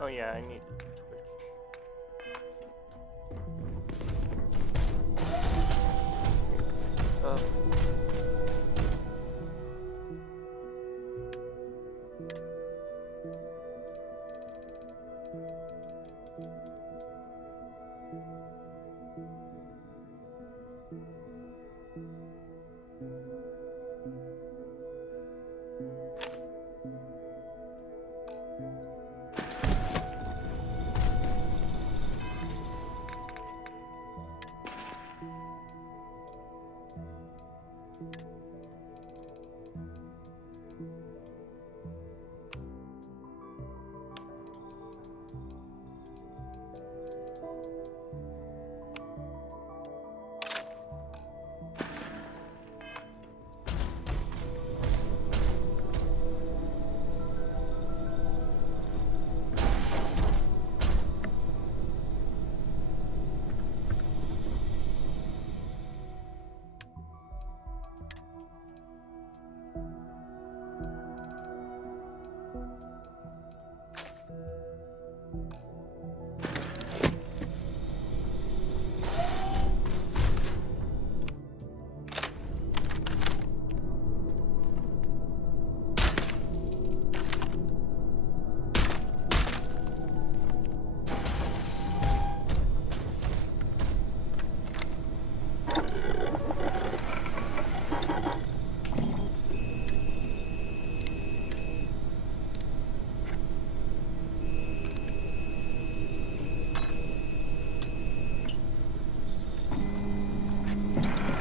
Oh yeah, I need Twitch.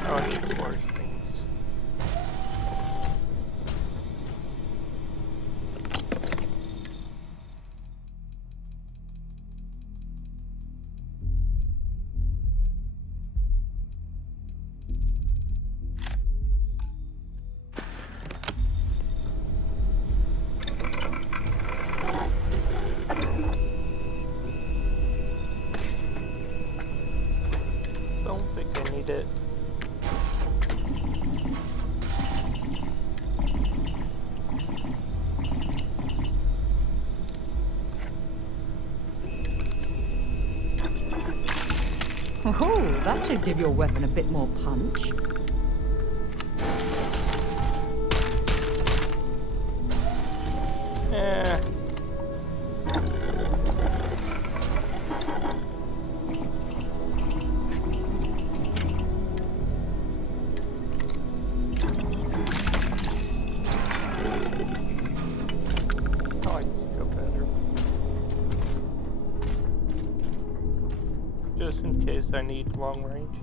Oh, I need storage things. Don't think I need it. Oh, that should give your weapon a bit more punch. Eh. I like this go better. Just in case I need long range.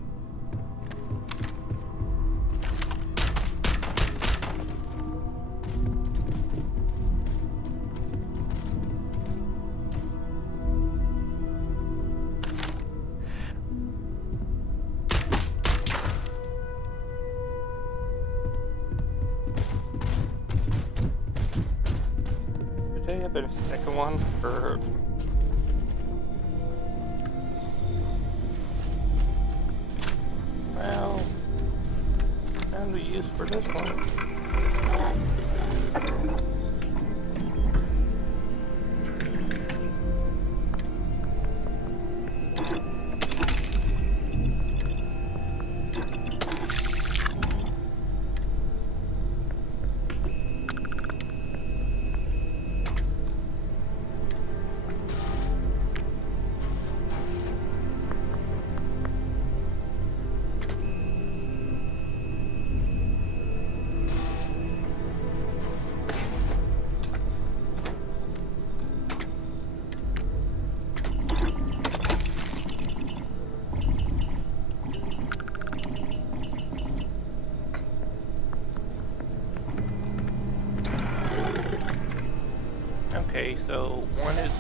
Did I have a second one for... Well, found a use for this one. Okay, so one is...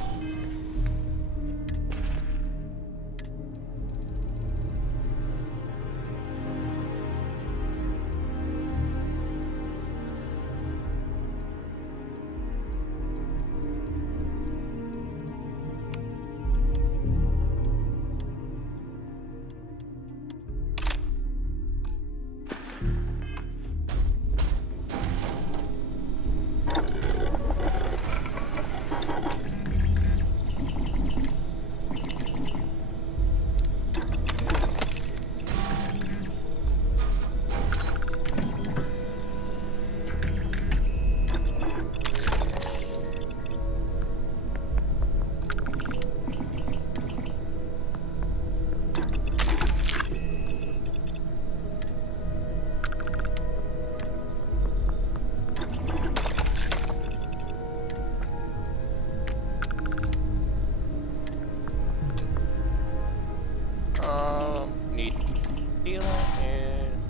And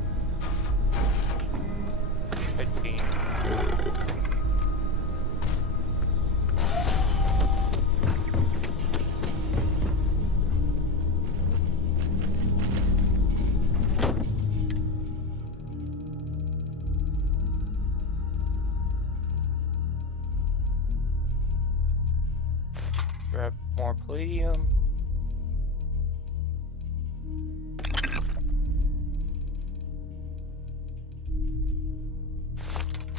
15. Grab more palladium.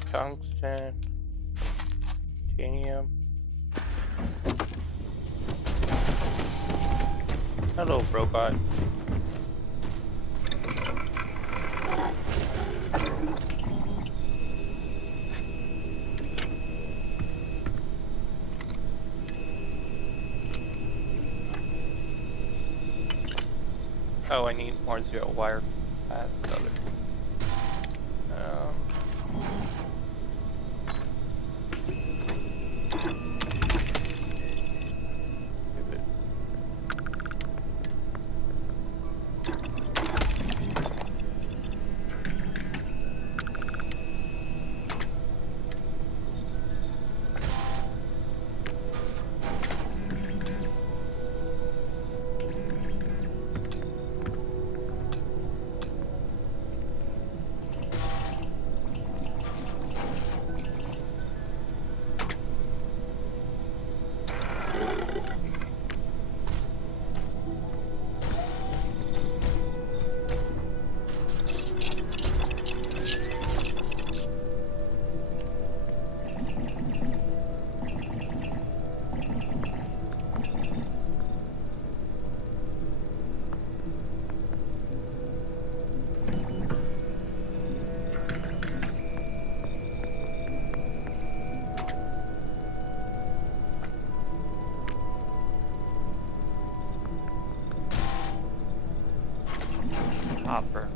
Tungsten. Titanium. Hello, robot. Oh, I need more zero wire past the other. Give it. Hopper.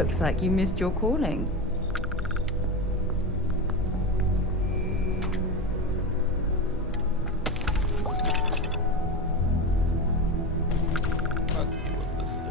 Looks like you missed your calling. Let's see what this is.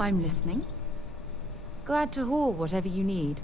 I'm listening. Glad to haul whatever you need.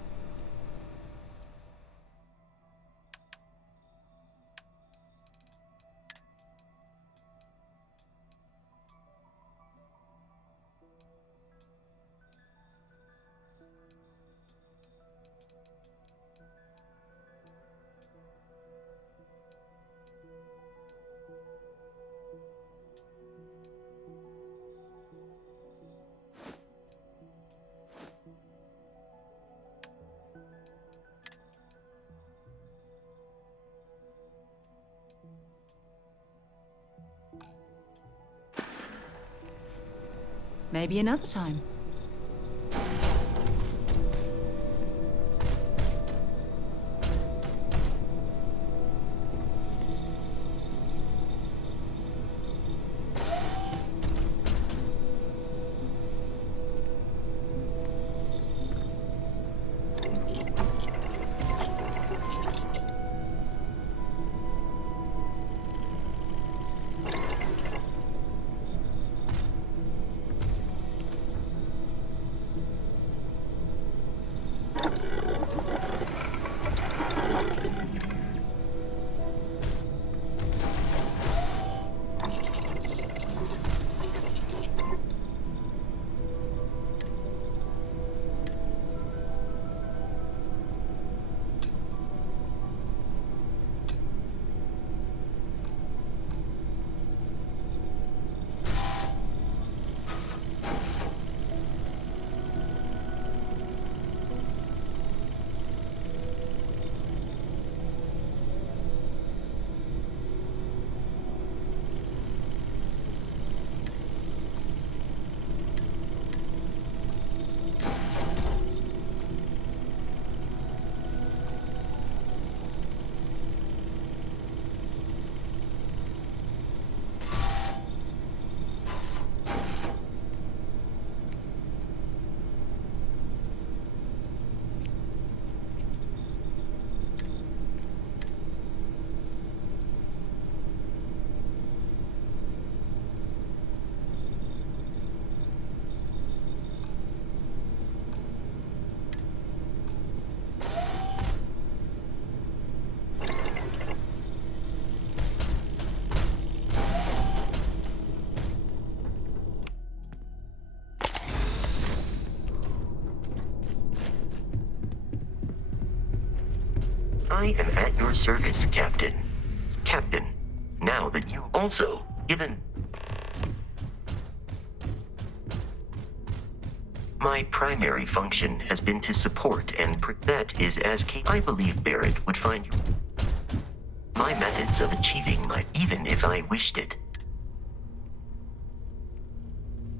Maybe another time. I am at your service, Captain. Captain, now that you also given... My primary function has been to support and that is as I believe Barrett would find you. My methods of achieving even if I wished it.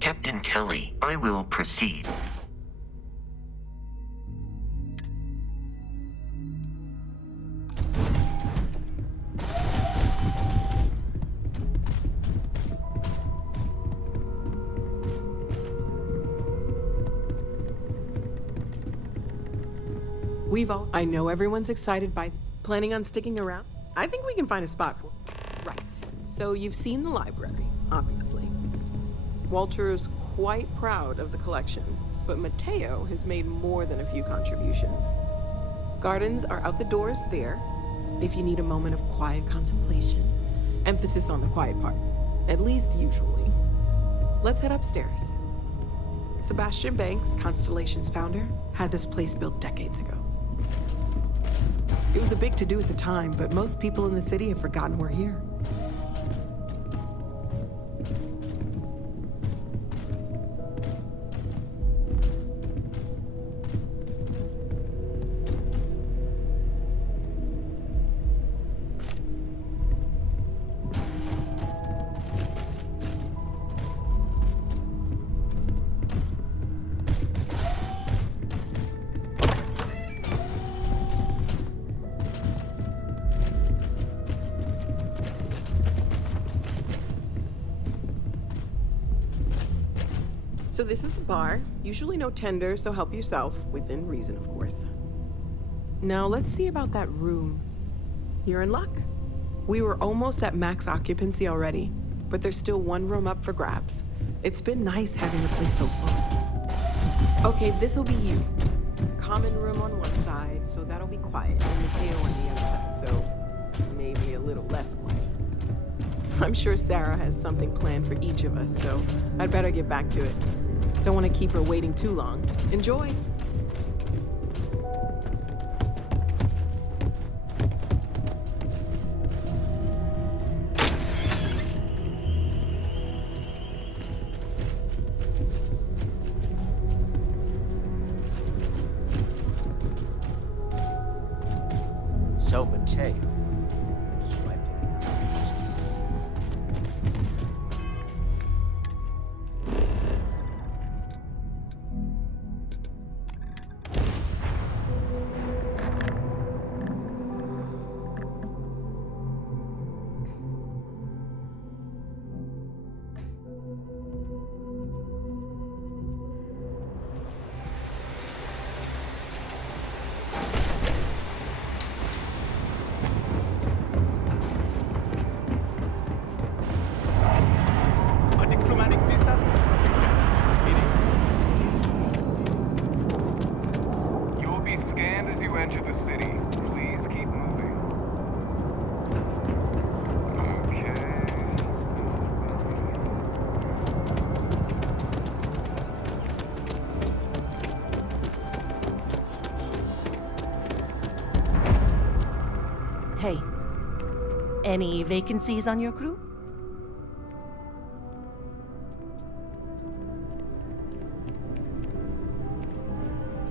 Captain Kelly, I will proceed. I know everyone's excited by planning on sticking around. I think we can find a spot for. Right. So you've seen the library, obviously. Walter's quite proud of the collection, but Mateo has made more than a few contributions. Gardens are out the doors there, if you need a moment of quiet contemplation. Emphasis on the quiet part, at least usually. Let's head upstairs. Sebastian Banks, Constellation's founder, had this place built decades ago. It was a big to-do at the time, but most people in the city have forgotten we're here. So this is the bar. Usually no tender, so help yourself, within reason, of course. Now let's see about that room. You're in luck. We were almost at max occupancy already, but there's still one room up for grabs. It's been nice having the place so full. Okay, this'll be you. Common room on one side, so that'll be quiet, and Mateo on the other side, so maybe a little less quiet. I'm sure Sarah has something planned for each of us, so I'd better get back to it. Don't want to keep her waiting too long. Enjoy! So, Mateo. Hey, any vacancies on your crew?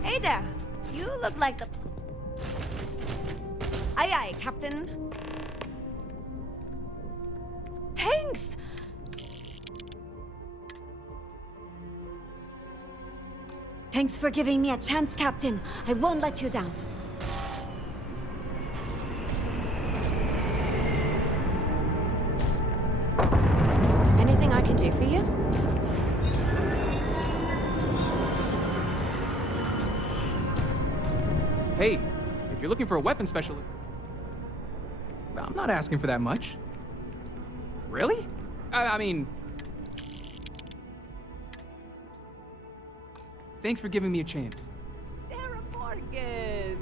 Hey there! You look like the... Aye aye, Captain. Thanks! Thanks for giving me a chance, Captain. I won't let you down. Anything I can do for you? Hey, if you're looking for a weapon specialist... I'm not asking for that much. Really? I mean... Thanks for giving me a chance. Sarah Morgan!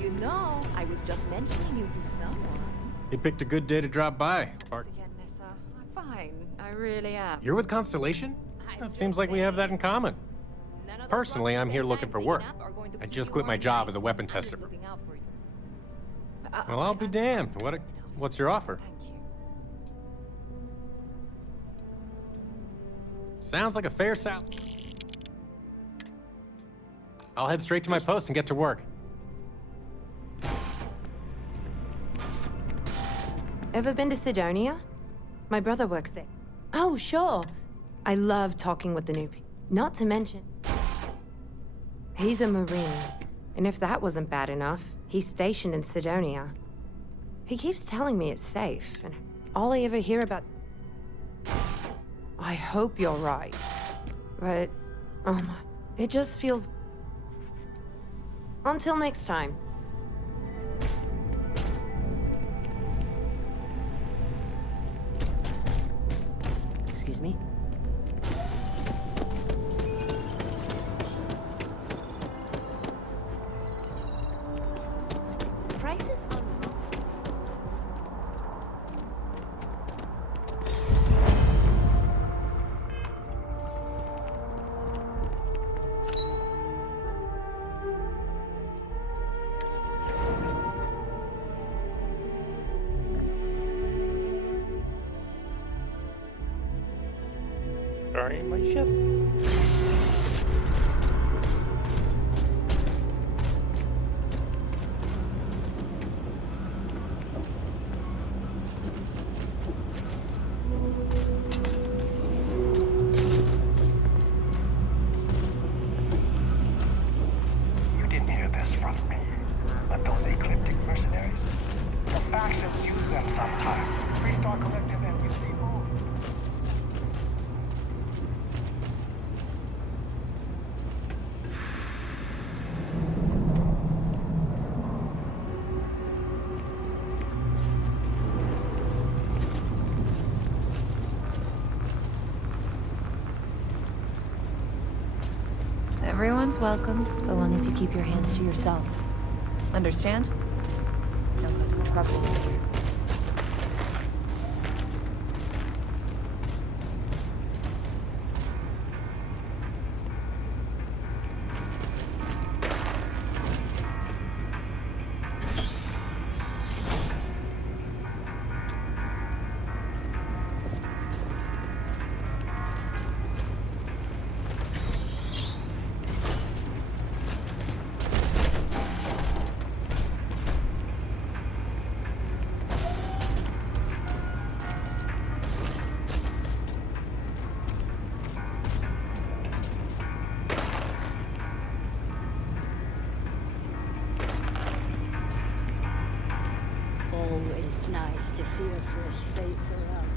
You know, I was just mentioning you to someone. You picked a good day to drop by, Thanks again, Nissa. I'm fine. I really am. You're with Constellation? It seems like we have that in common. Personally, I'm here looking for work. I just quit my job as a weapon tester. Well, I'll be damned. What's your offer? Thank you. Sounds like a fair salary. I'll head straight to my post and get to work. Ever been to Sidonia? My brother works there. Oh, sure. I love talking with the new people. Not to mention, he's a Marine. And if that wasn't bad enough, he's stationed in Sidonia. He keeps telling me it's safe, and all I ever hear about... I hope you're right. But, it just feels... Until next time. Excuse me? Prices on... Sorry, my ship. You didn't hear this from me, but those ecliptic mercenaries, the factions use them sometimes. Freestar Collective and UC both. Everyone's welcome, so long as you keep your hands to yourself. Understand? No causing trouble over here. Always nice to see a fresh face around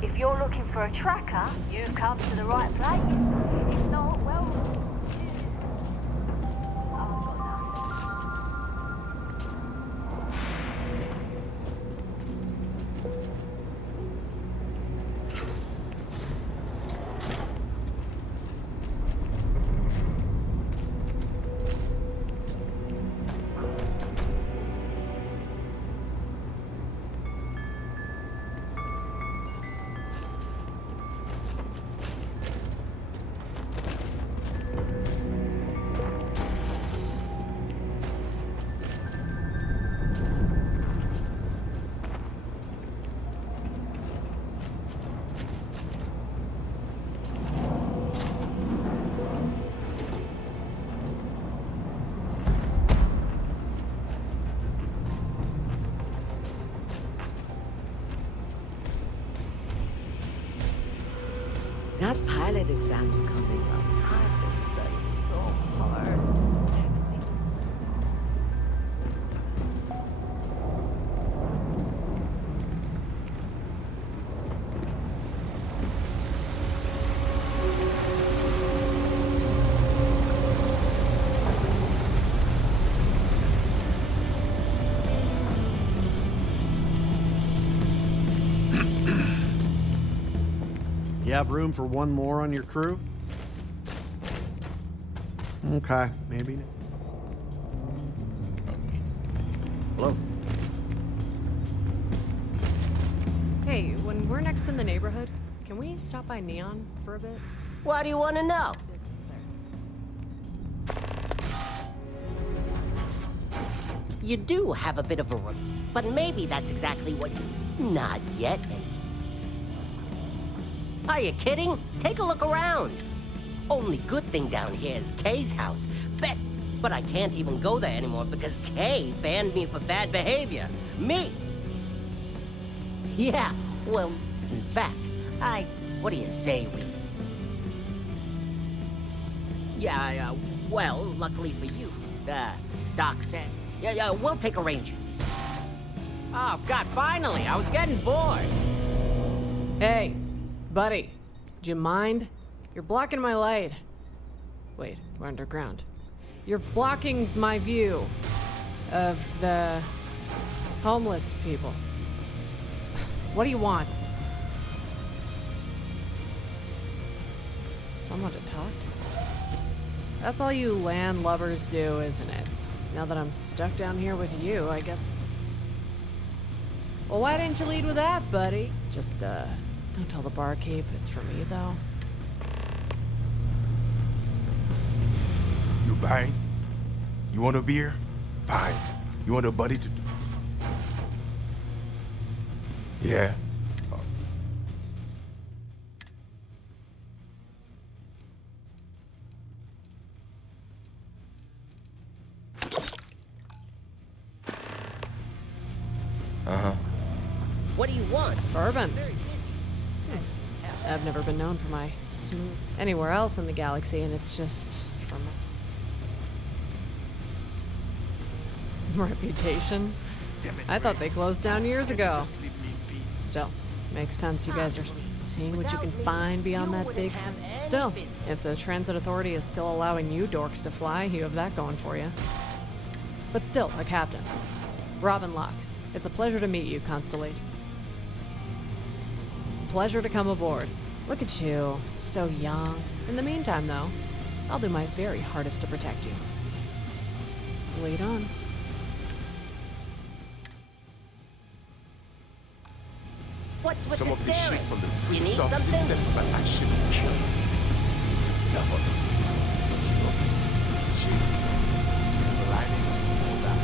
here. If you're looking for a tracker, you've come to the right place. If not, well... I've got nothing. That pilot exam's coming up. I've been studying so hard. I haven't seen the sunset. You have room for one more on your crew? Okay, maybe. Hello. Hey, when we're next in the neighborhood, can we stop by Neon for a bit? Why do you want to know? Business there. You do have a bit of a room, but maybe that's exactly what you... Not yet. Are you kidding? Take a look around. Only good thing down here is Kay's house. Best But I can't even go there anymore because Kay banned me for bad behavior. Me! Yeah, well, in fact, what do you say we... Yeah, well, luckily for you, Doc said, yeah, we'll take a ranger. Oh, God, finally, I was getting bored. Hey, buddy, do you mind? You're blocking my light. Wait, we're underground. You're blocking my view of the homeless people. What do you want? Someone to talk to. That's all you landlubbers do, isn't it? Now that I'm stuck down here with you, I guess... Well, why didn't you lead with that, buddy? Just, don't tell the barkeep it's for me, though. You buying? You want a beer? Fine. You want a buddy to... Yeah. Uh-huh. What do you want? Bourbon. Very busy, as you can tell. I've never been known for my smooth anywhere else in the galaxy, and it's just from reputation. I thought they closed down years ago. Still, makes sense. You guys are seeing what you can find beyond that big. Still, if the Transit Authority is still allowing you dorks to fly, you have that going for you. But still, a captain. Robin Locke. It's a pleasure to meet you, Constellation. Pleasure to come aboard. Look at you, so young. In the meantime, though, I'll do my very hardest to protect you. Lead on. What's with Some the of the shit staring? from the You free need stuff something? systems might actually kill you. You never know. But you know, it's cheap. Silver linings, all that.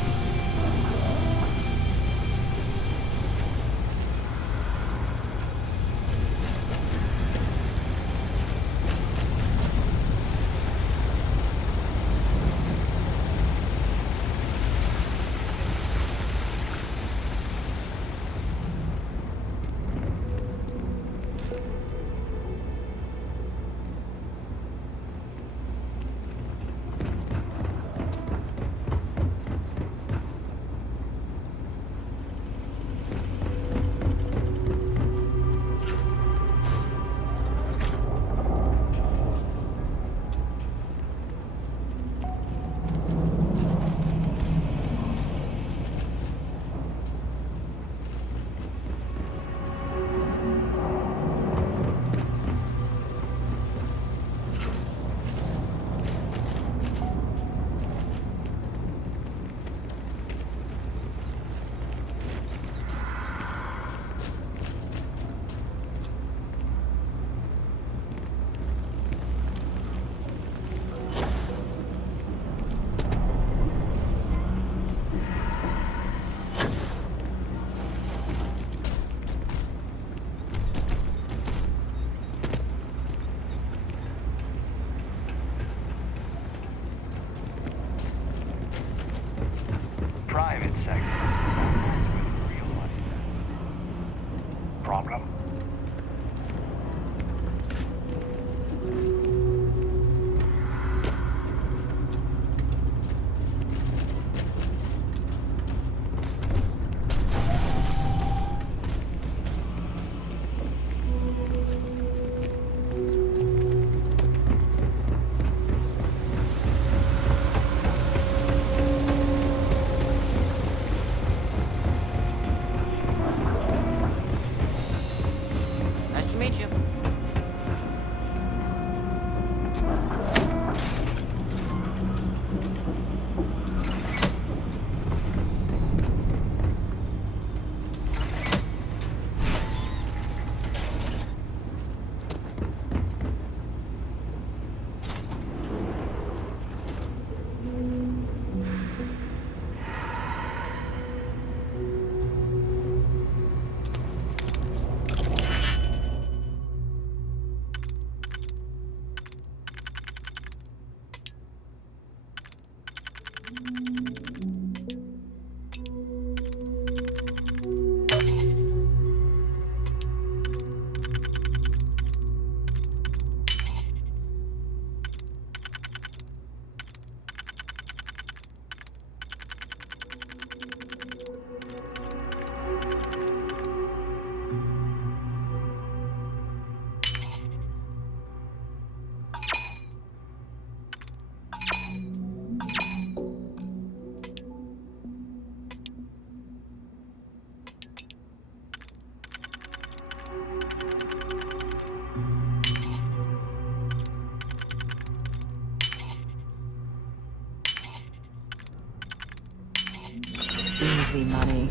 Easy money.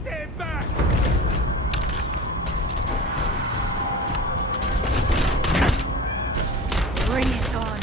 Stand back! Bring it on.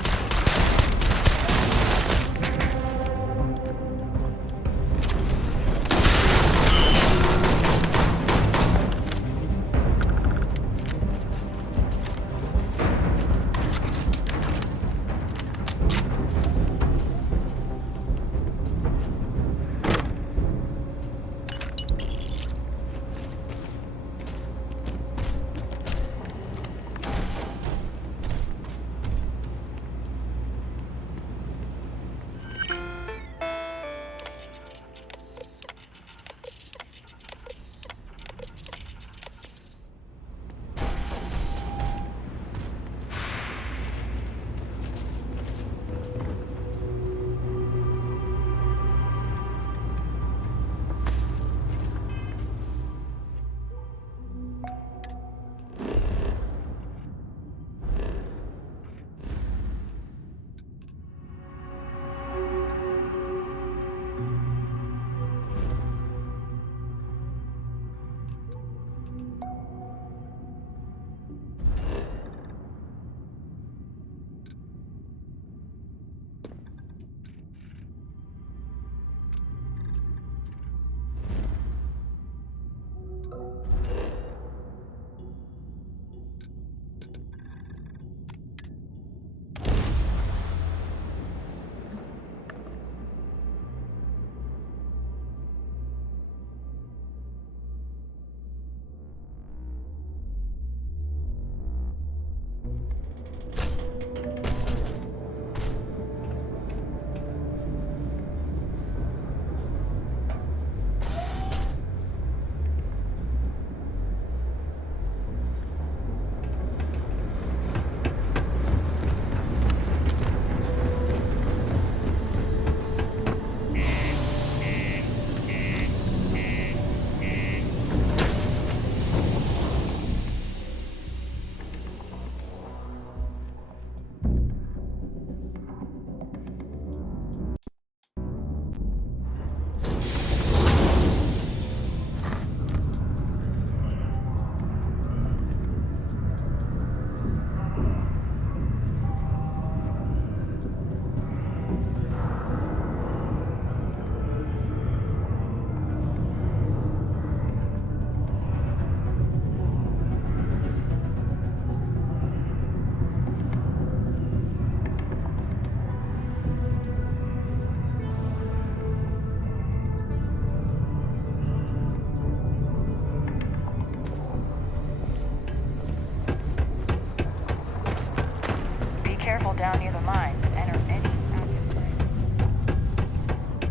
Careful down near the mines and enter any active terrain.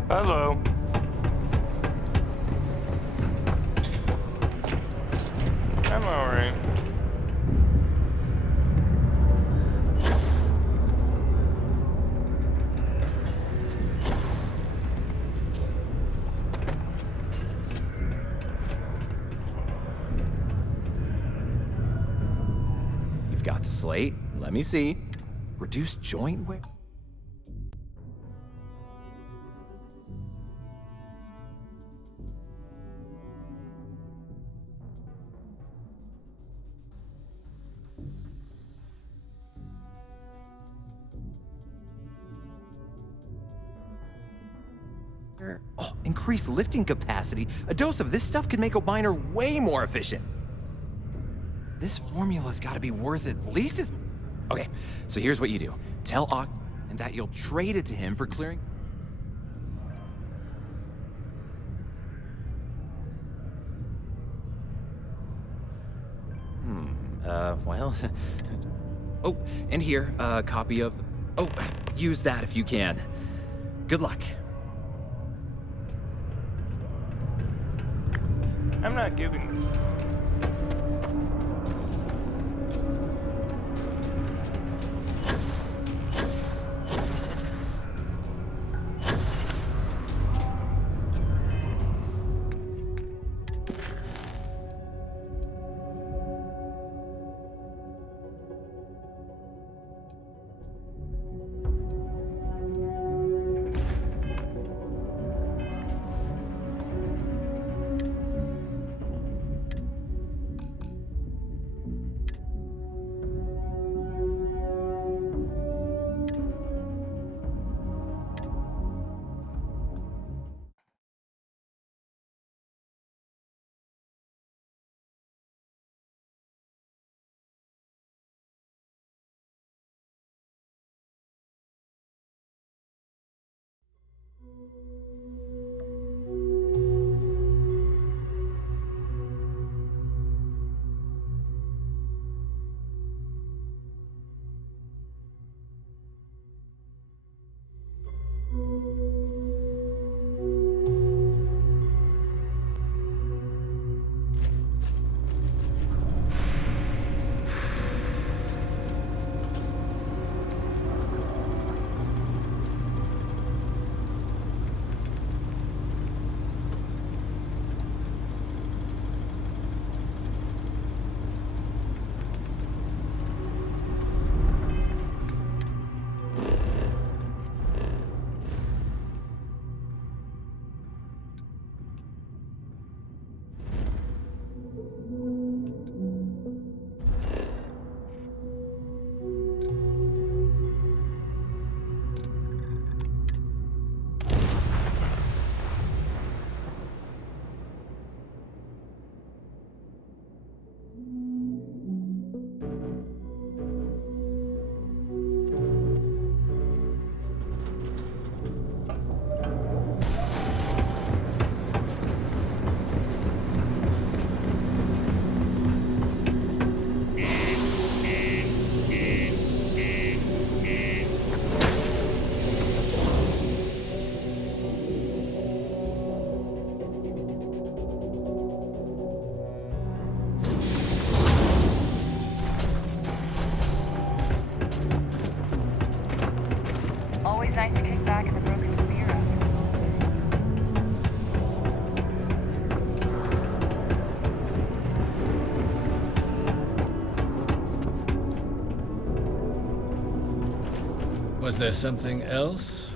Hello. I'm alright. You've got the slate. Let me see. Reduced joint wear? Oh, increased lifting capacity. A dose of this stuff could make a miner way more efficient. This formula's gotta be worth at least as... Okay, so here's what you do. Tell Oct and that you'll trade it to him for clearing... well... oh, and here, a copy of... Oh, use that if you can. Good luck. I'm not giving... Always nice to kick back in the broken spirit. Was there something else?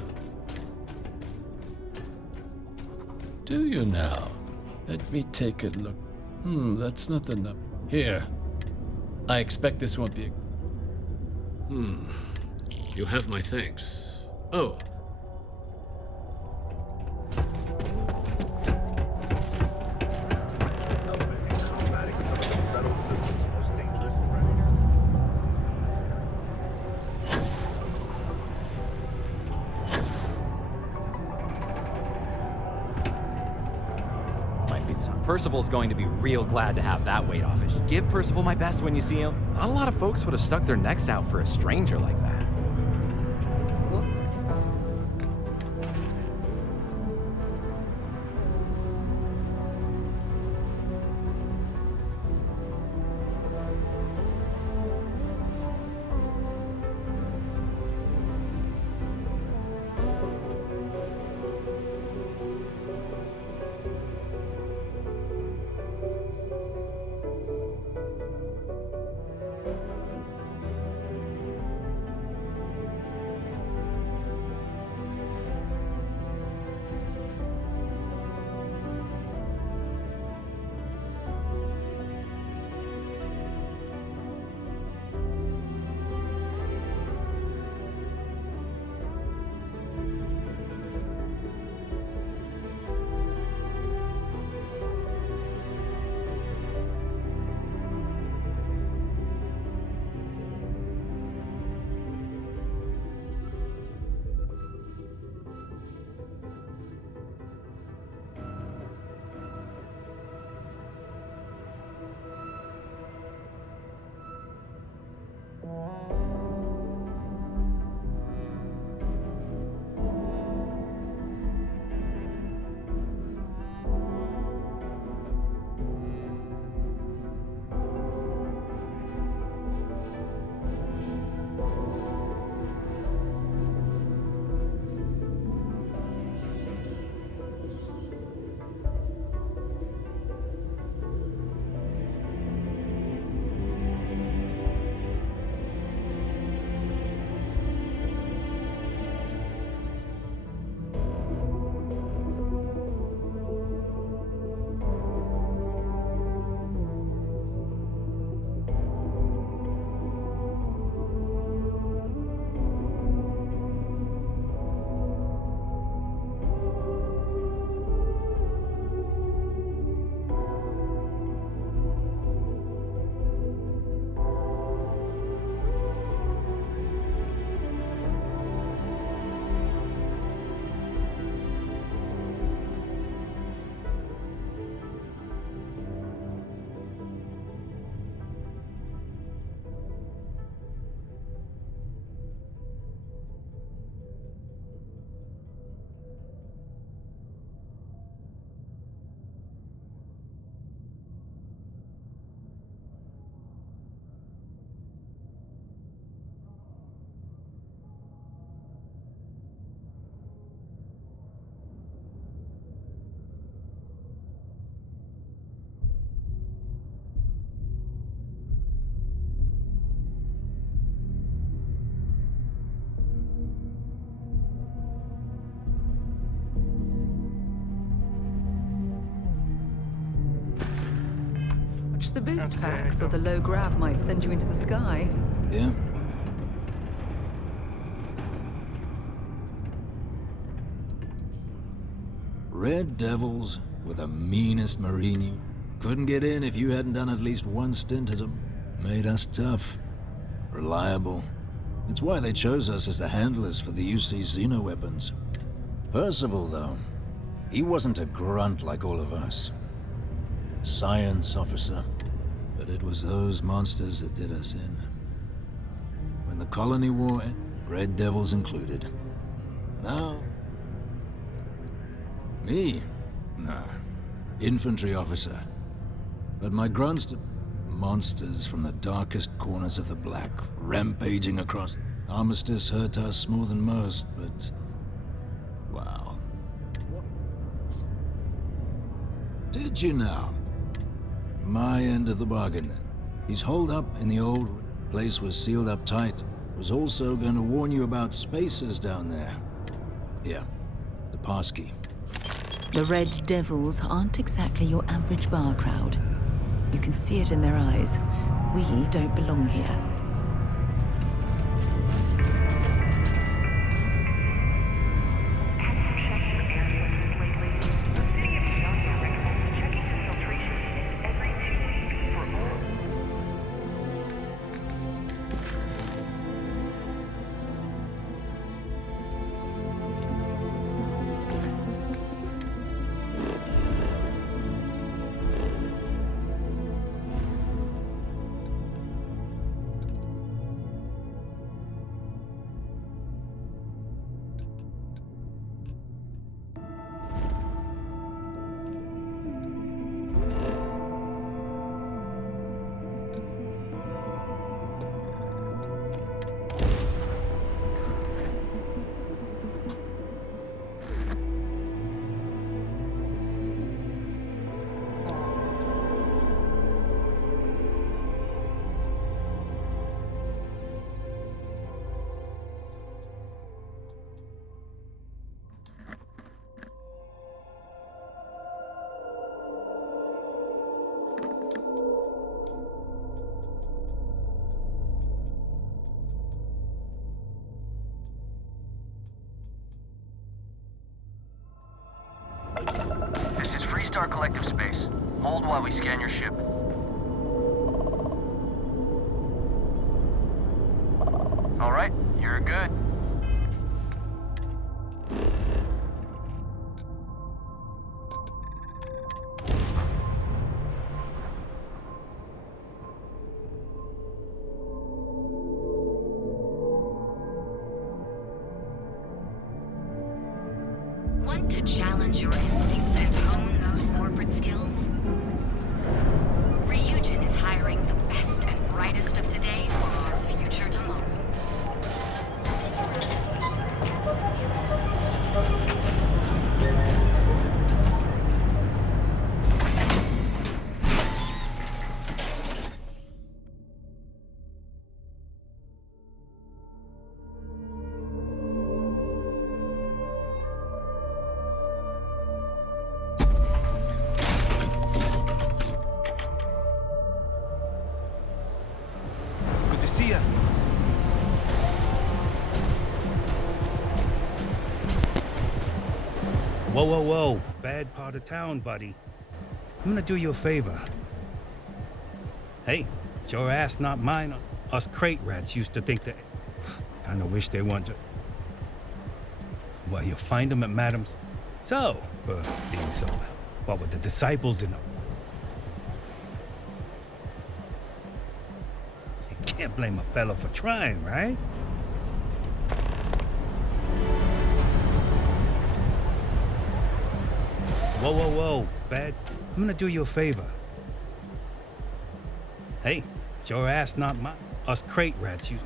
Do you now? Let me take a look. That's not the number. Here. I expect this won't be a... You have my thanks. Oh. Percival's going to be real glad to have that weight off his. Give Percival my best when you see him. Not a lot of folks would have stuck their necks out for a stranger like that. Ditch the boost pack so the low grav might send you into the sky. Yeah? Red Devils were the meanest marine you couldn't get in if you hadn't done at least one stint as a... Made us tough. Reliable. It's why they chose us as the handlers for the UC Xeno weapons. Percival, though, he wasn't a grunt like all of us. Science officer. But it was those monsters that did us in. When the colony war ended, Red Devils included. Now... Me? Nah. Infantry officer. But my grunts... Monsters from the darkest corners of the Black, rampaging across. Armistice hurt us more than most, but... Wow. Did you know? My end of the bargain. His hold up in the old place was sealed up tight. Was also going to warn you about spacers down there. Yeah, the passkey. The Red Devils aren't exactly your average bar crowd. You can see it in their eyes. We don't belong here. This is Freestar Collective Space. Hold while we scan your ship. All right, you're good. Want to challenge your instincts and hone those corporate skills? Ryujin is hiring the best and brightest of today for our future tomorrow. See ya. Whoa, whoa, whoa. Bad part of town, buddy. I'm gonna do you a favor. Hey, it's your ass, not mine. Us crate rats used to think that... Kinda wish they weren't... Well, you'll find them at Madam's... So, being so... What with the disciples and... Can't blame a fella for trying, right? Whoa, whoa, whoa, bad. I'm gonna do you a favor. Hey, it's your ass, not mine. Us crate rats, you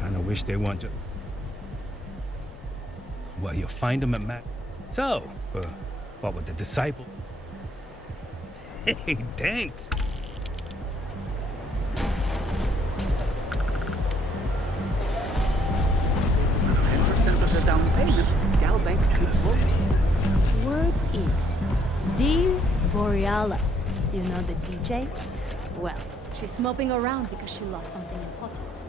kinda wish they weren't just... Well, you'll find them at So, what with the disciple? Hey, thanks. Of the down payment, Galbank could Word is, the Borealis, you know the DJ? Well, she's moping around because she lost something important.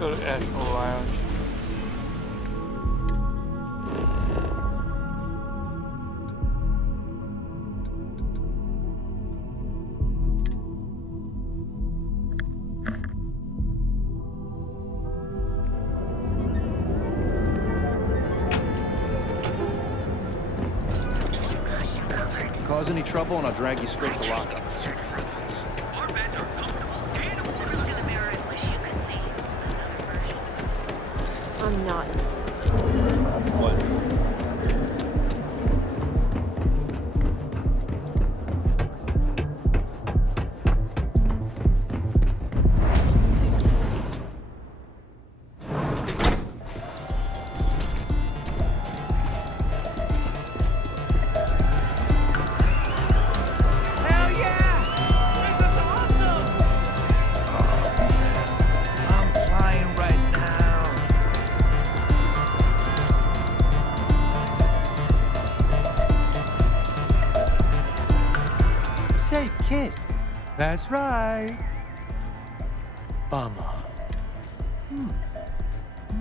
Go to Asheville Lounge. Cause any trouble and I'll drag you straight to lockup. I'm not. What? That's right. Bummer.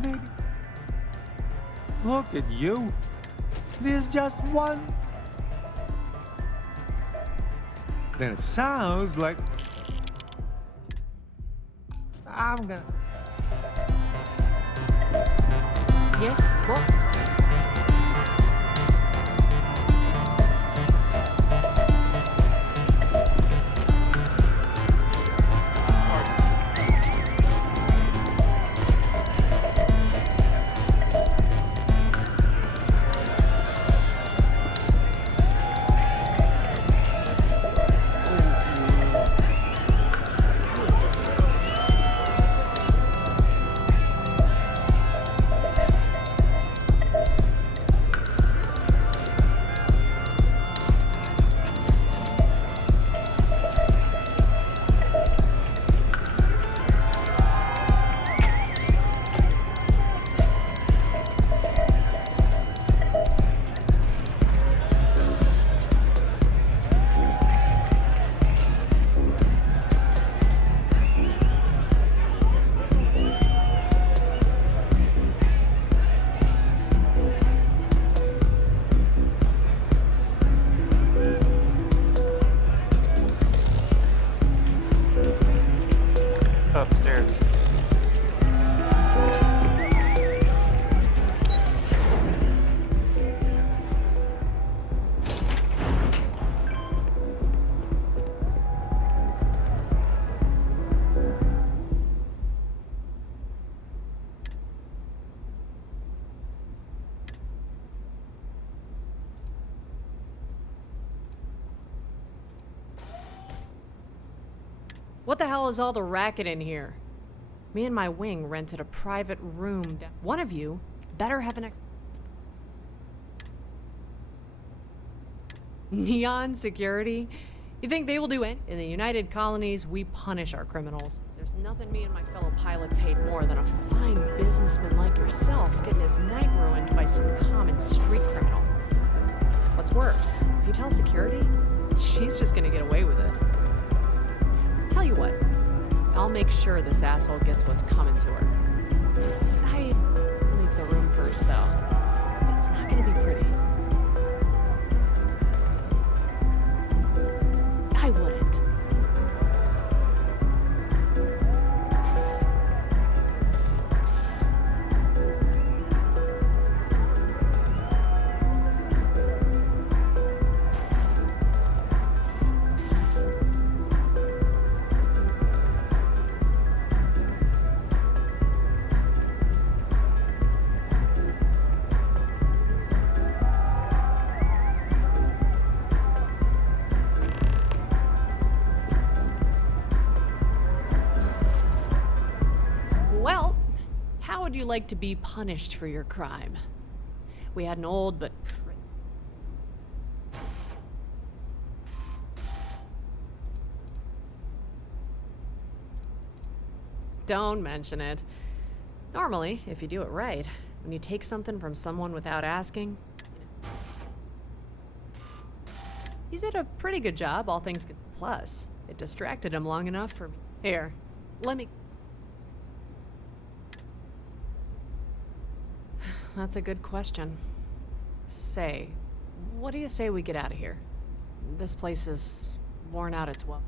Maybe. Look at you. There's just one. Then it sounds like I'm gonna. Yes, what? What the hell is all the racket in here? Me and my wing rented a private room. One of you better have an Neon security? You think they will do it? In the United Colonies, we punish our criminals. There's nothing me and my fellow pilots hate more than a fine businessman like yourself getting his night ruined by some common street criminal. What's worse, if you tell security, she's just gonna get away with it. Tell you what, I'll make sure this asshole gets what's coming to her. I leave the room first, though. It's not gonna be pretty. I wouldn't. Well, how would you like to be punished for your crime? We had an old but Don't mention it. Normally, if you do it right, when you take something from someone without asking, you did a pretty good job, all things considered. Plus, it distracted him long enough for me. Here, let me... That's a good question. Say, what do you say we get out of here? This place is worn out its welcome.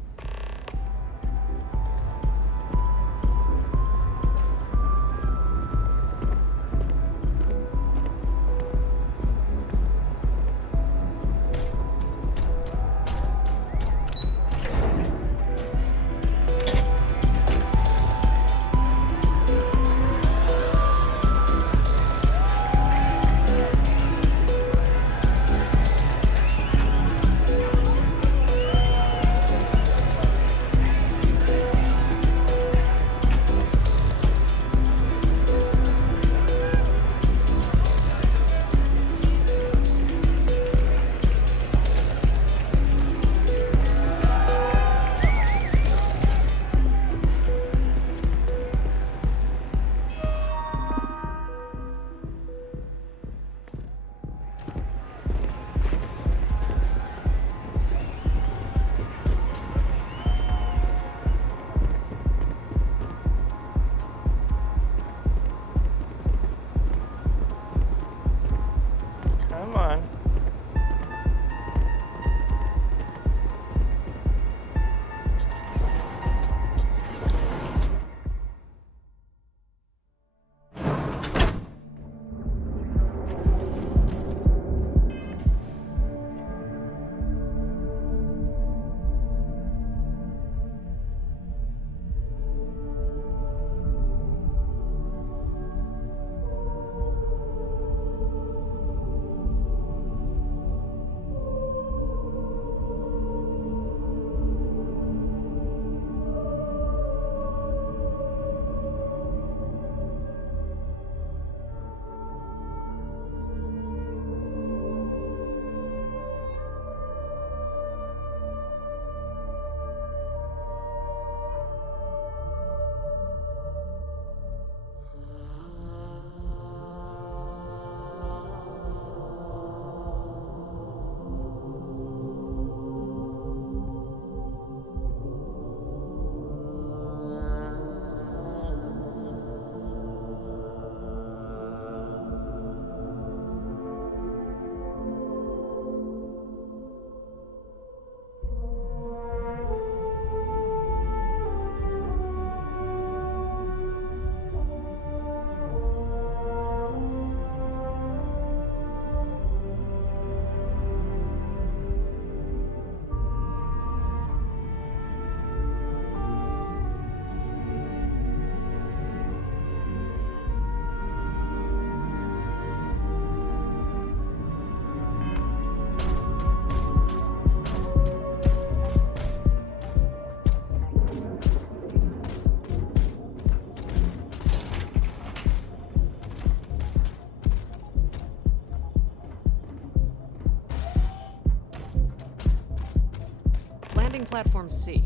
Landing platform C.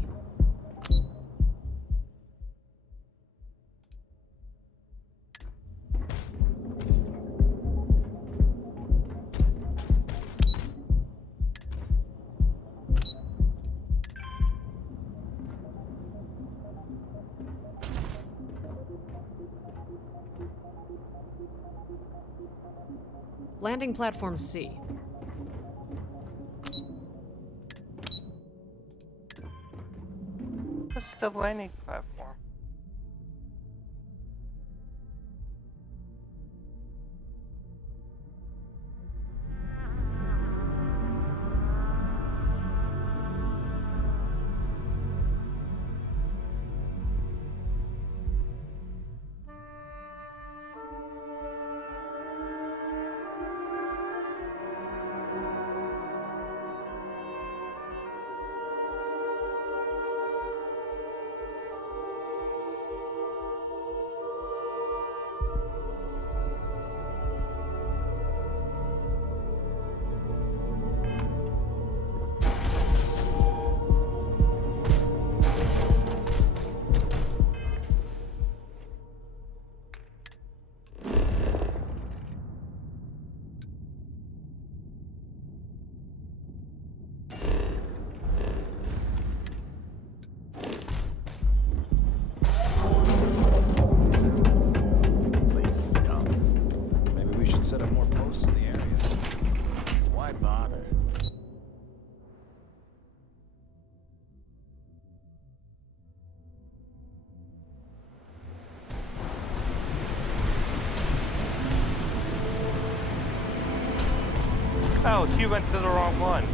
Landing platform C. What's the landing platform? Place is dumb. Maybe we should set up more posts in the area. Why bother? Oh, she went to the wrong one.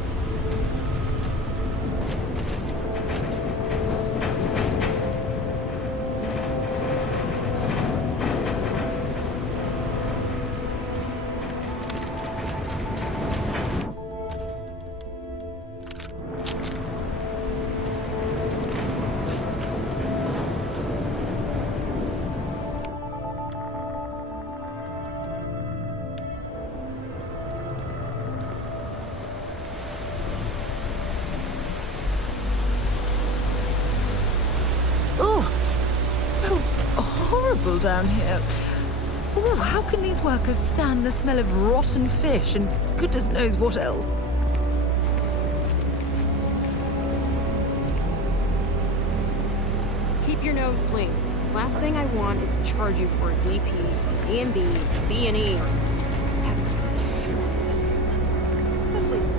Horrible down here. Oh, how can these workers stand the smell of rotten fish and goodness knows what else? Keep your nose clean. Last thing I want is to charge you for a DP, B&B, B&E, or... Heavens, I hate all this. But please.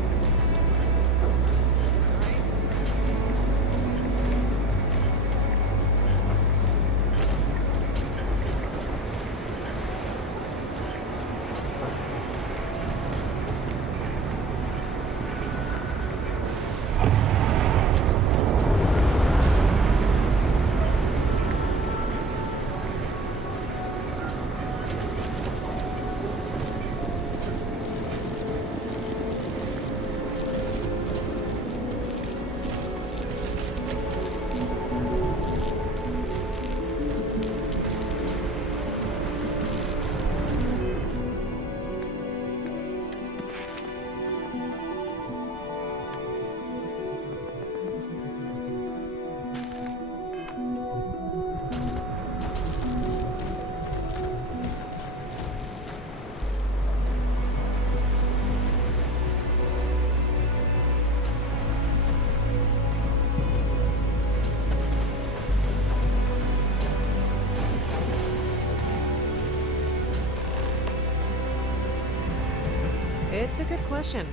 It's a good question.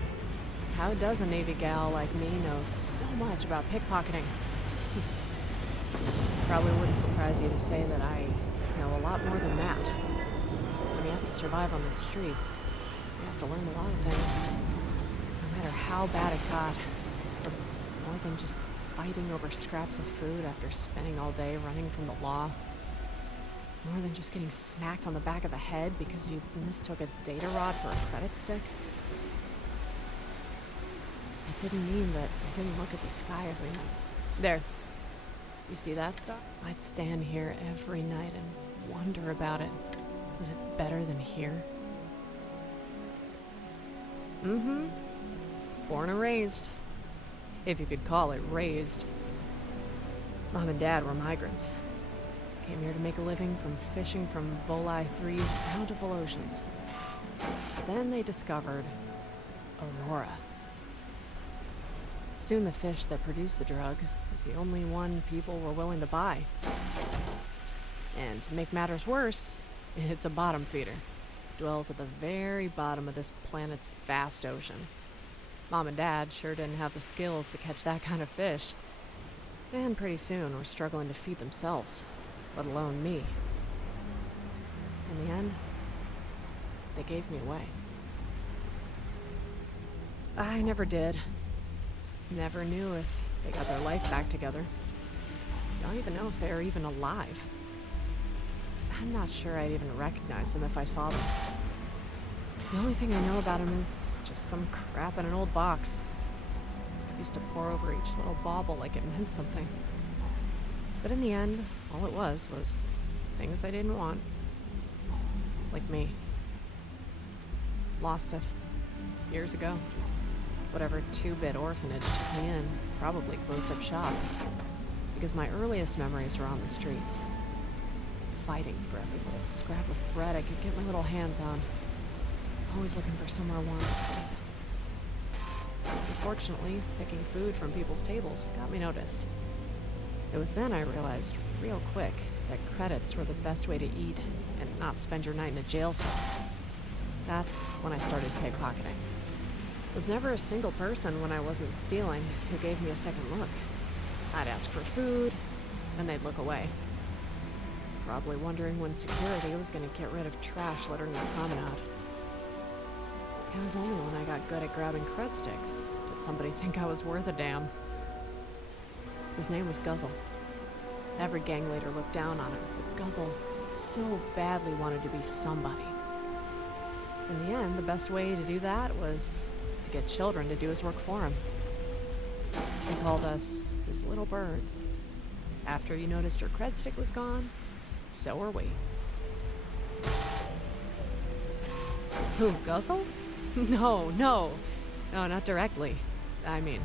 How does a Navy gal like me know so much about pickpocketing? Probably wouldn't surprise you to say that I know a lot more than that. When you have to survive on the streets, you have to learn a lot of things. No matter how bad it got, from more than just fighting over scraps of food after spending all day running from the law. More than just getting smacked on the back of the head because you mistook a data rod for a credit stick. It didn't mean that I didn't look at the sky every night. There. You see that star? I'd stand here every night and wonder about it. Was it better than here? Mm-hmm. Born and raised. if you could call it raised. Mom and Dad were migrants. Came here to make a living from fishing from Voli 3's bountiful oceans. But then they discovered Aurora. Soon the fish that produced the drug was the only one people were willing to buy. And to make matters worse, it's a bottom feeder. Dwells at the very bottom of this planet's vast ocean. Mom and Dad sure didn't have the skills to catch that kind of fish. And pretty soon were struggling to feed themselves, let alone me. In the end, they gave me away. I never did. Never knew if they got their life back together. Don't even know if they're even alive. I'm not sure I'd even recognize them if I saw them. The only thing I know about them is just some crap in an old box. I used to pour over each little bauble like it meant something. But in the end, all it was things I didn't want. Like me. Lost it. Years ago. Whatever two-bit orphanage took me in probably closed up shop. Because my earliest memories were on the streets. Fighting for every little scrap of bread I could get my little hands on. Always looking for somewhere warm to sleep. Unfortunately, picking food from people's tables got me noticed. It was then I realized, real quick, that credits were the best way to eat and not spend your night in a jail cell. That's when I started pickpocketing. Was never a single person when I wasn't stealing who gave me a second look. I'd ask for food, and they'd look away. Probably wondering when security was going to get rid of trash littering the promenade. It was only when I got good at grabbing cred sticks did somebody think I was worth a damn. His name was Guzzle. Every gang leader looked down on him, but Guzzle so badly wanted to be somebody. In the end, the best way to do that was to get children to do his work for him. He called us his little birds. After you noticed your cred stick was gone, so were we. Who, Guzzle? No, not directly. I mean,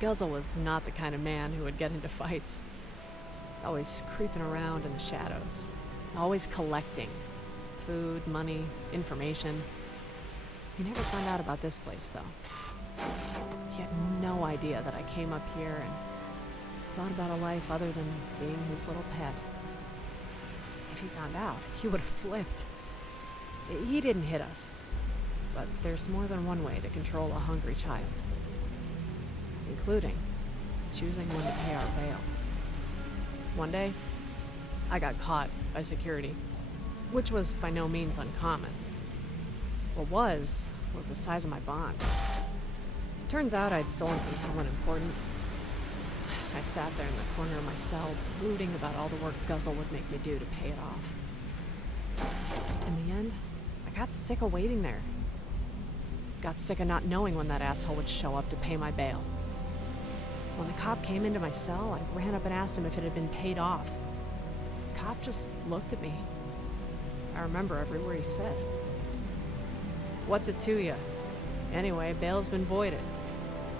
Guzzle was not the kind of man who would get into fights. Always creeping around in the shadows. Always collecting. Food, money, information. He never found out about this place, though. He had no idea that I came up here and thought about a life other than being his little pet. If he found out, he would have flipped. He didn't hit us. But there's more than one way to control a hungry child. Including choosing when to pay our bail. One day, I got caught by security, which was by no means uncommon. What was the size of my bond. Turns out I'd stolen from someone important. I sat there in the corner of my cell, brooding about all the work Guzzle would make me do to pay it off. In the end, I got sick of waiting there. Got sick of not knowing when that asshole would show up to pay my bail. When the cop came into my cell, I ran up and asked him if it had been paid off. The cop just looked at me. I remember every word he said. What's it to you? Anyway, bail's been voided.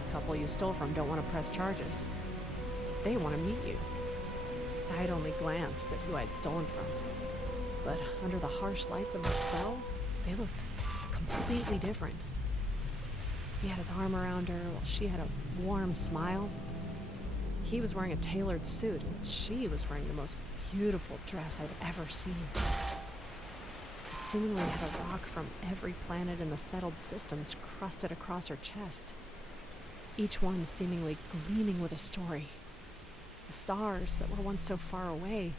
The couple you stole from don't want to press charges. They want to meet you. I'd only glanced at who I'd stolen from. But under the harsh lights of my cell, they looked completely different. He had his arm around her while she had a warm smile. He was wearing a tailored suit, and she was wearing the most beautiful dress I'd ever seen. It seemingly had a rock from every planet in the settled systems crusted across her chest. Each one seemingly gleaming with a story. The stars that were once so far away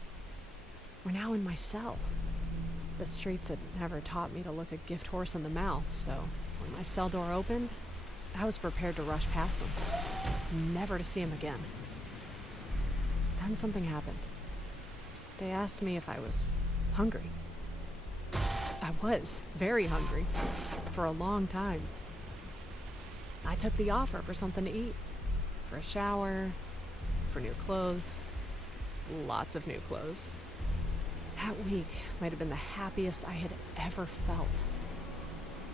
were now in my cell. The streets had never taught me to look a gift horse in the mouth, so when my cell door opened, I was prepared to rush past them, never to see them again. Then something happened. They asked me if I was hungry. I was very hungry, for a long time. I took the offer for something to eat, for a shower, for new clothes, lots of new clothes. That week might have been the happiest I had ever felt.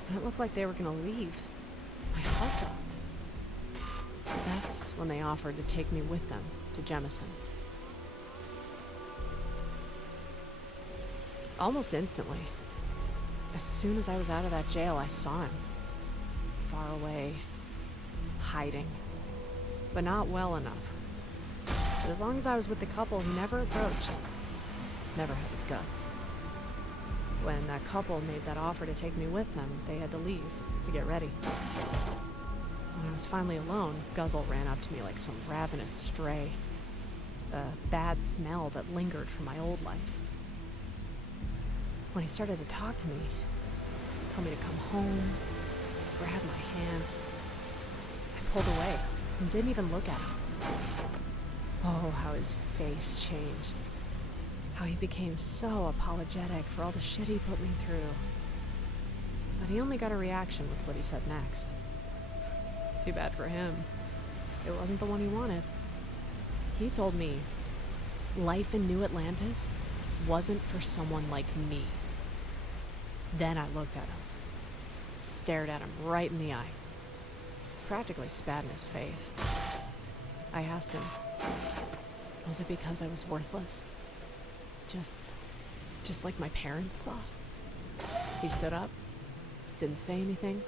And it looked like they were gonna leave. My heart dropped. Then when they offered to take me with them to Jemison. Almost instantly, as soon as I was out of that jail, I saw him. Far away, hiding, but not well enough. But as long as I was with the couple, he never approached. Never had the guts. When that couple made that offer to take me with them, they had to leave to get ready. When I was finally alone, Guzzle ran up to me like some ravenous stray. A bad smell that lingered from my old life. When he started to talk to me, told me to come home, grabbed my hand, I pulled away and didn't even look at him. Oh, how his face changed. How he became so apologetic for all the shit he put me through. But he only got a reaction with what he said next. Too bad for him. It wasn't the one he wanted. He told me life in New Atlantis wasn't for someone like me. Then I looked at him, stared at him right in the eye, practically spat in his face. I asked him, was it because I was worthless? Just like my parents thought? He stood up, didn't say anything.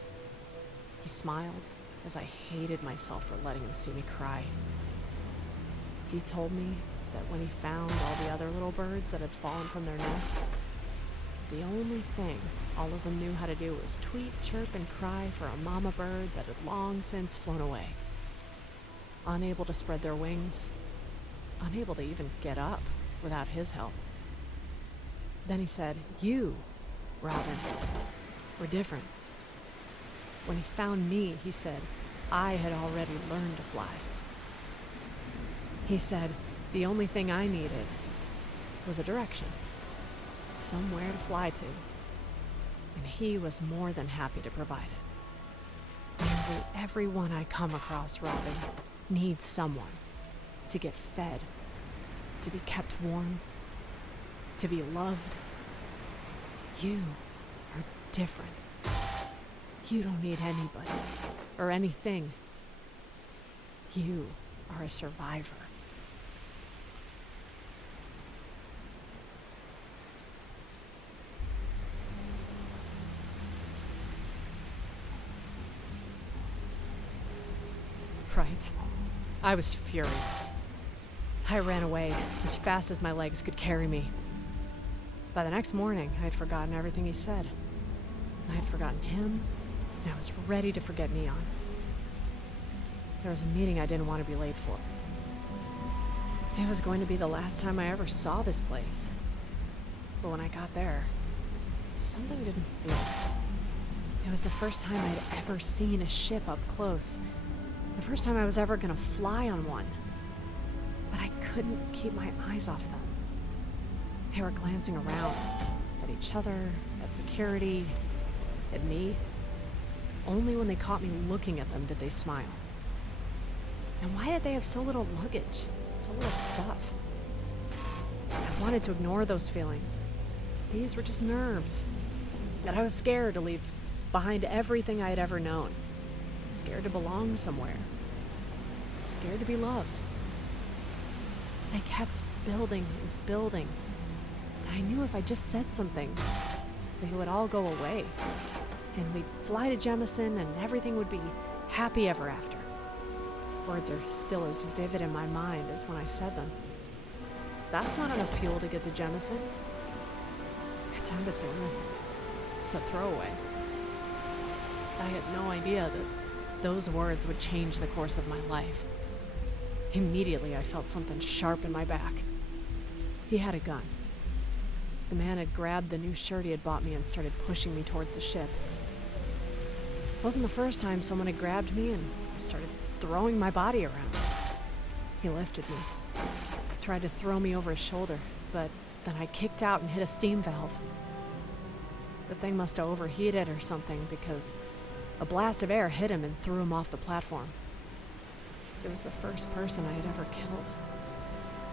He smiled as I hated myself for letting him see me cry. He told me that when he found all the other little birds that had fallen from their nests, the only thing all of them knew how to do was tweet, chirp, and cry for a mama bird that had long since flown away. Unable to spread their wings, unable to even get up without his help. Then he said, "You, Robin, were different." When he found me, he said, I had already learned to fly. He said, the only thing I needed was a direction, somewhere to fly to, and he was more than happy to provide it. Nearly everyone I come across, Robin, needs someone to get fed, to be kept warm, to be loved. You are different. You don't need anybody or anything. You are a survivor. Right. I was furious. I ran away as fast as my legs could carry me. By the next morning, I had forgotten everything he said. I had forgotten him, and I was ready to forget Neon. There was a meeting I didn't want to be late for. It was going to be the last time I ever saw this place. But when I got there, something didn't feel right. It was the first time I'd ever seen a ship up close. The first time I was ever gonna fly on one. But I couldn't keep my eyes off them. They were glancing around, at each other, at security, at me. Only when they caught me looking at them did they smile. And why did they have so little luggage, so little stuff? I wanted to ignore those feelings. These were just nerves. And I was scared to leave behind everything I had ever known. Scared to belong somewhere. Scared to be loved. They kept building and building. And I knew if I just said something, they would all go away. And we'd fly to Jemison and everything would be happy ever after. Words are still as vivid in my mind as when I said them. That's not enough fuel to get to Jemison. It sounded so innocent. It's a throwaway. I had no idea that those words would change the course of my life. Immediately, I felt something sharp in my back. He had a gun. The man had grabbed the new shirt he had bought me and started pushing me towards the ship. It wasn't the first time someone had grabbed me and started throwing my body around. He lifted me, tried to throw me over his shoulder, but then I kicked out and hit a steam valve. The thing must have overheated or something because a blast of air hit him and threw him off the platform. It was the first person I had ever killed.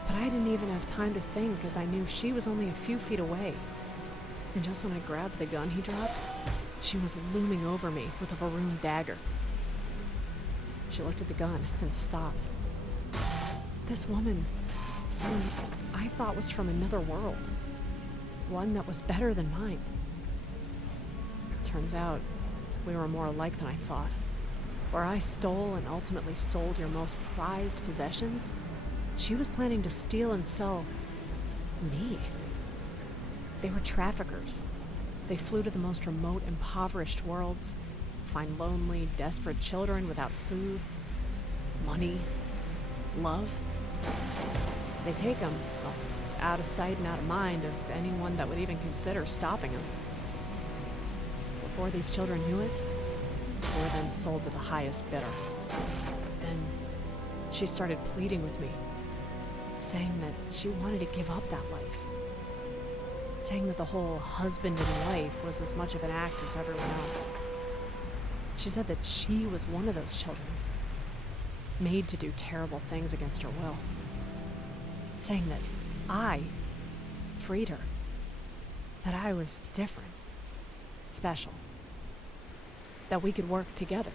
But I didn't even have time to think as I knew she was only a few feet away. And just when I grabbed the gun he dropped, she was looming over me with a Varun dagger. She She looked at the gun and stopped. This woman, someone I thought was from another world. One that was better than mine. Turns out, we were more alike than I thought. Where I stole and ultimately sold your most prized possessions, she was planning to steal and sell me. They were traffickers. They flew to the most remote, impoverished worlds, find lonely, desperate children without food, money, love. They take them, well, out of sight and out of mind of anyone that would even consider stopping them. Before these children knew it, they were then sold to the highest bidder. Then she started pleading with me, saying that she wanted to give up that life. Saying that the whole husband and wife was as much of an act as everyone else. She said that she was one of those children, made to do terrible things against her will. Saying that I freed her. That I was different, special. That we could work together.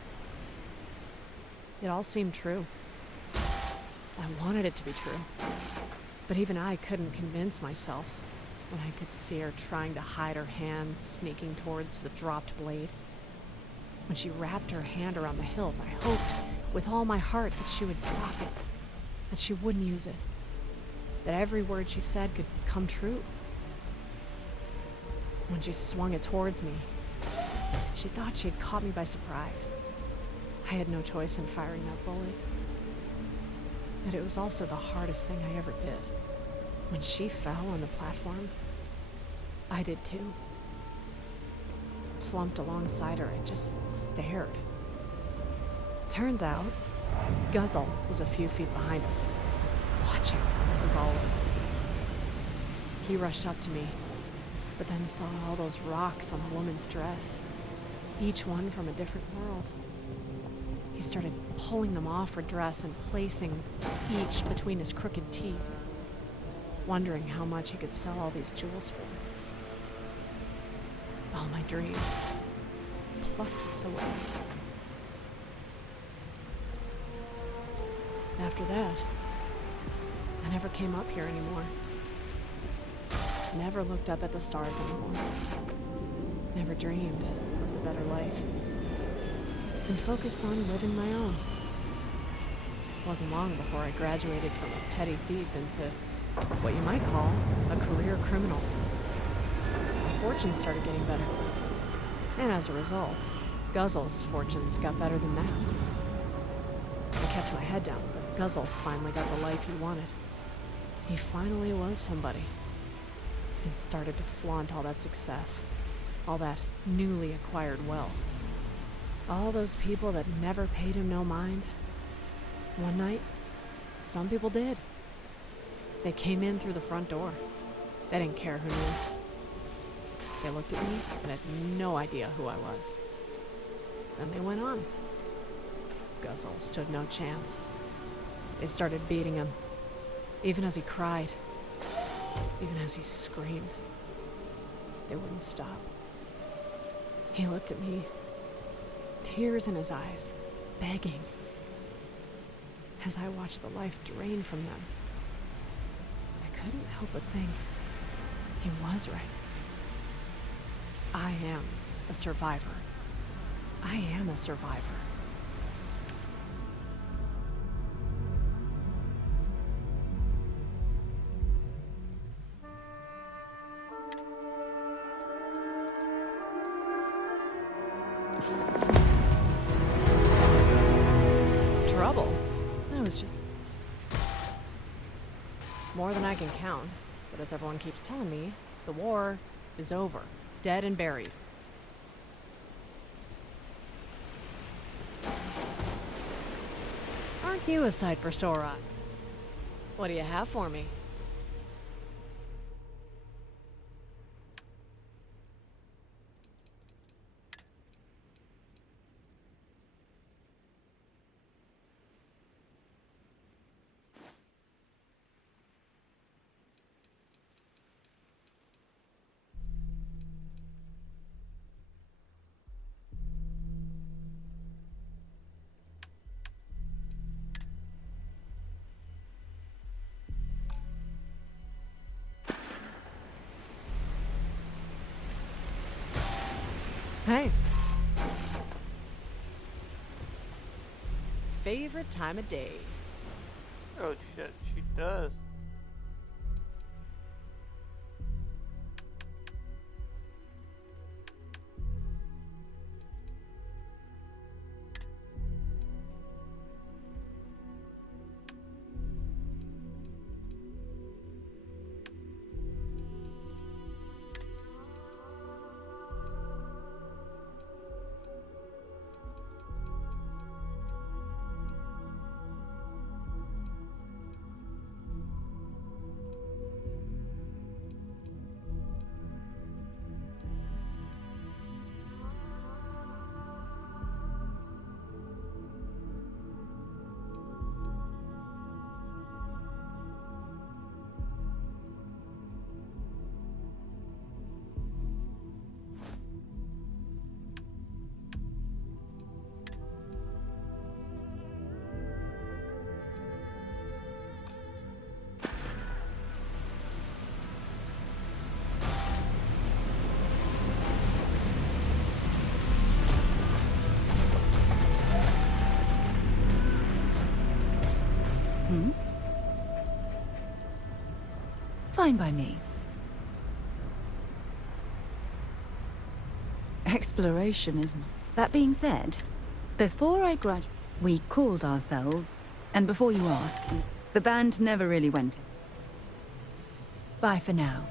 It all seemed true. I wanted it to be true. But even I couldn't convince myself when I could see her trying to hide her hands, sneaking towards the dropped blade. When she wrapped her hand around the hilt, I hoped with all my heart that she would drop it, that she wouldn't use it, that every word she said could come true. When she swung it towards me, she thought she had caught me by surprise. I had no choice in firing that bullet. But it was also the hardest thing I ever did. When she fell on the platform, I did too. Slumped alongside her, I just stared. Turns out, Guzzle was a few feet behind us, watching, as always. He rushed up to me, but then saw all those rocks on the woman's dress, each one from a different world. He started pulling them off her dress and placing each between his crooked teeth, wondering how much he could sell all these jewels for. All my dreams plucked away. After that, I never came up here anymore. Never looked up at the stars anymore. Never dreamed of the better life. And focused on living my own. It wasn't long before I graduated from a petty thief into what you might call a career criminal. My fortunes started getting better. And as a result, Guzzle's fortunes got better than that. I kept my head down, but Guzzle finally got the life he wanted. He finally was somebody. And started to flaunt all that success, all that newly acquired wealth. All those people that never paid him no mind. One night, some people did. They came in through the front door. They didn't care who knew. They looked at me and had no idea who I was. Then they went on. Guzzle stood no chance. They started beating him, even as he cried, even as he screamed. They wouldn't stop. He looked at me, tears in his eyes, begging. As I watched the life drain from them, I couldn't help but think he was right. I am a survivor. I am a survivor. Trouble? That was just more than I can count. But as everyone keeps telling me, the war is over. Dead and buried. Aren't you a sight for sore eye? What do you have for me? hey. Favorite time of day? Oh shit, she does. Fine by me. Exploration is... That being said, before I graduated, we called ourselves, and before you ask, the band never really went. Bye for now.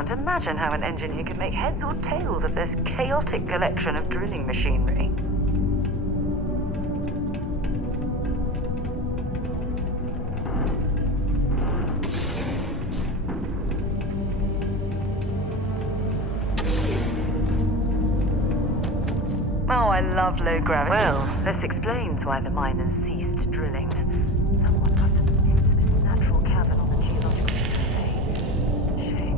can't imagine how an engineer could make heads or tails of this chaotic collection of drilling machinery. Oh, I love low gravity. Well, this explains why the miners ceased drilling. Someone must have missed this natural cavern on the geological survey. Shame.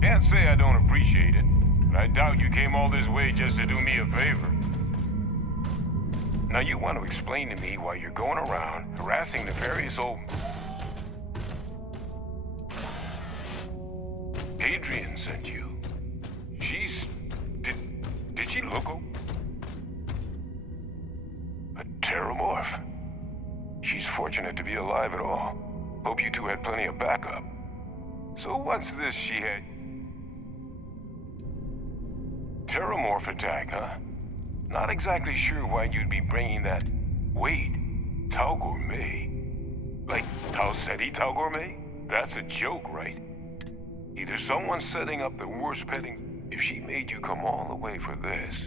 Can't say I don't appreciate it, but I doubt you came all this way just to do me a favor. Now you want to explain to me why you're going around harassing nefarious old... Adrian sent you. She's... Did she look a terramorph? She's fortunate to be alive at all. Hope you two had plenty of backup. So what's this she had? Terramorph attack, huh? Not exactly sure why you'd be bringing that... Wait, Tau Gourmet? Like Tau Ceti Tau Gourmet? That's a joke, right? Either someone's setting up the worst petting... If she made you come all the way for this...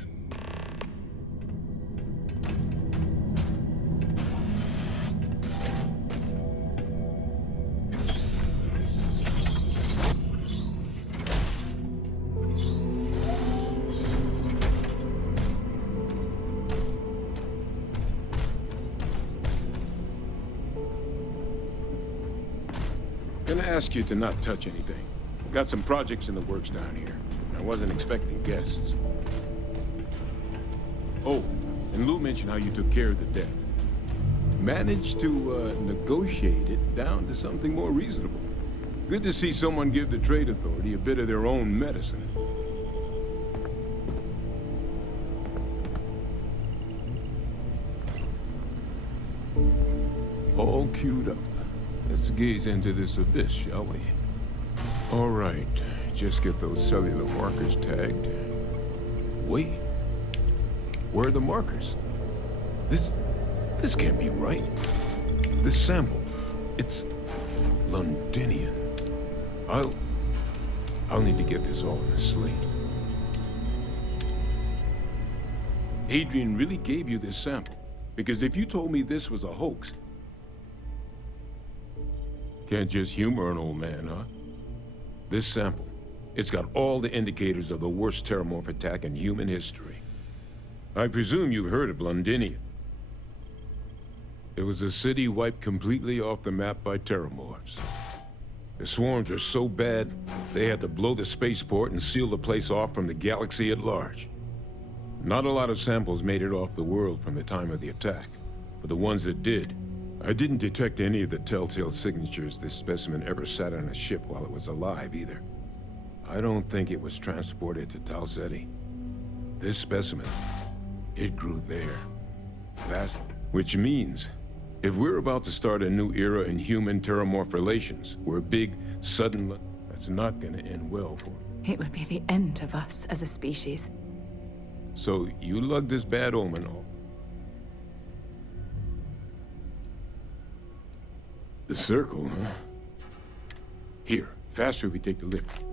Gonna ask you to not touch anything. Got some projects in the works down here. I wasn't expecting guests. Oh, and Lou mentioned how you took care of the debt. Managed to negotiate it down to something more reasonable. Good to see someone give the Trade Authority a bit of their own medicine. All queued up. Let's gaze into this abyss, shall we? All right, just get those cellular markers tagged. Wait, where are the markers? This can't be right. This sample, it's Londinian. I'll need to get this all in a slate. Adrian really gave you this sample, because if you told me this was a hoax, can't just humor an old man, huh? This sample, it's got all the indicators of the worst terramorph attack in human history. I presume you've heard of Londinian. It was a city wiped completely off the map by terramorphs. The swarms are so bad, they had to blow the spaceport and seal the place off from the galaxy at large. Not a lot of samples made it off the world from the time of the attack, but the ones that did, I didn't detect any of the telltale signatures this specimen ever sat on a ship while it was alive, either. I don't think it was transported to Tau Ceti. This specimen, it grew there. Fast Which means, if we're about to start a new era in human-terramorph relations, where a big, sudden... That's not gonna end well for him. It would be the end of us as a species. So, you lugged this bad omen off. The circle, huh? Here, faster we take the lift.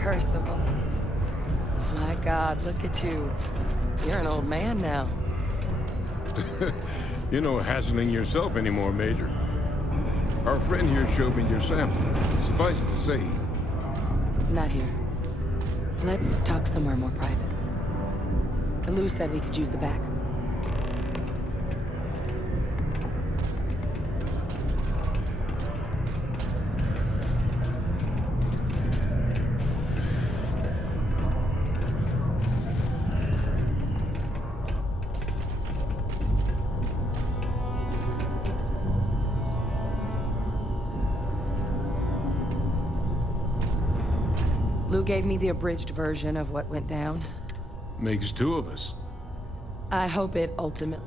Percival. My God, look at you. You're an old man now. You're no hassling yourself anymore, Major. Our friend here showed me your sample. Suffice it to say... Not here. Let's talk somewhere more private. Lou said we could use the back. Lou gave me the abridged version of what went down. Makes two of us. I hope it ultimately...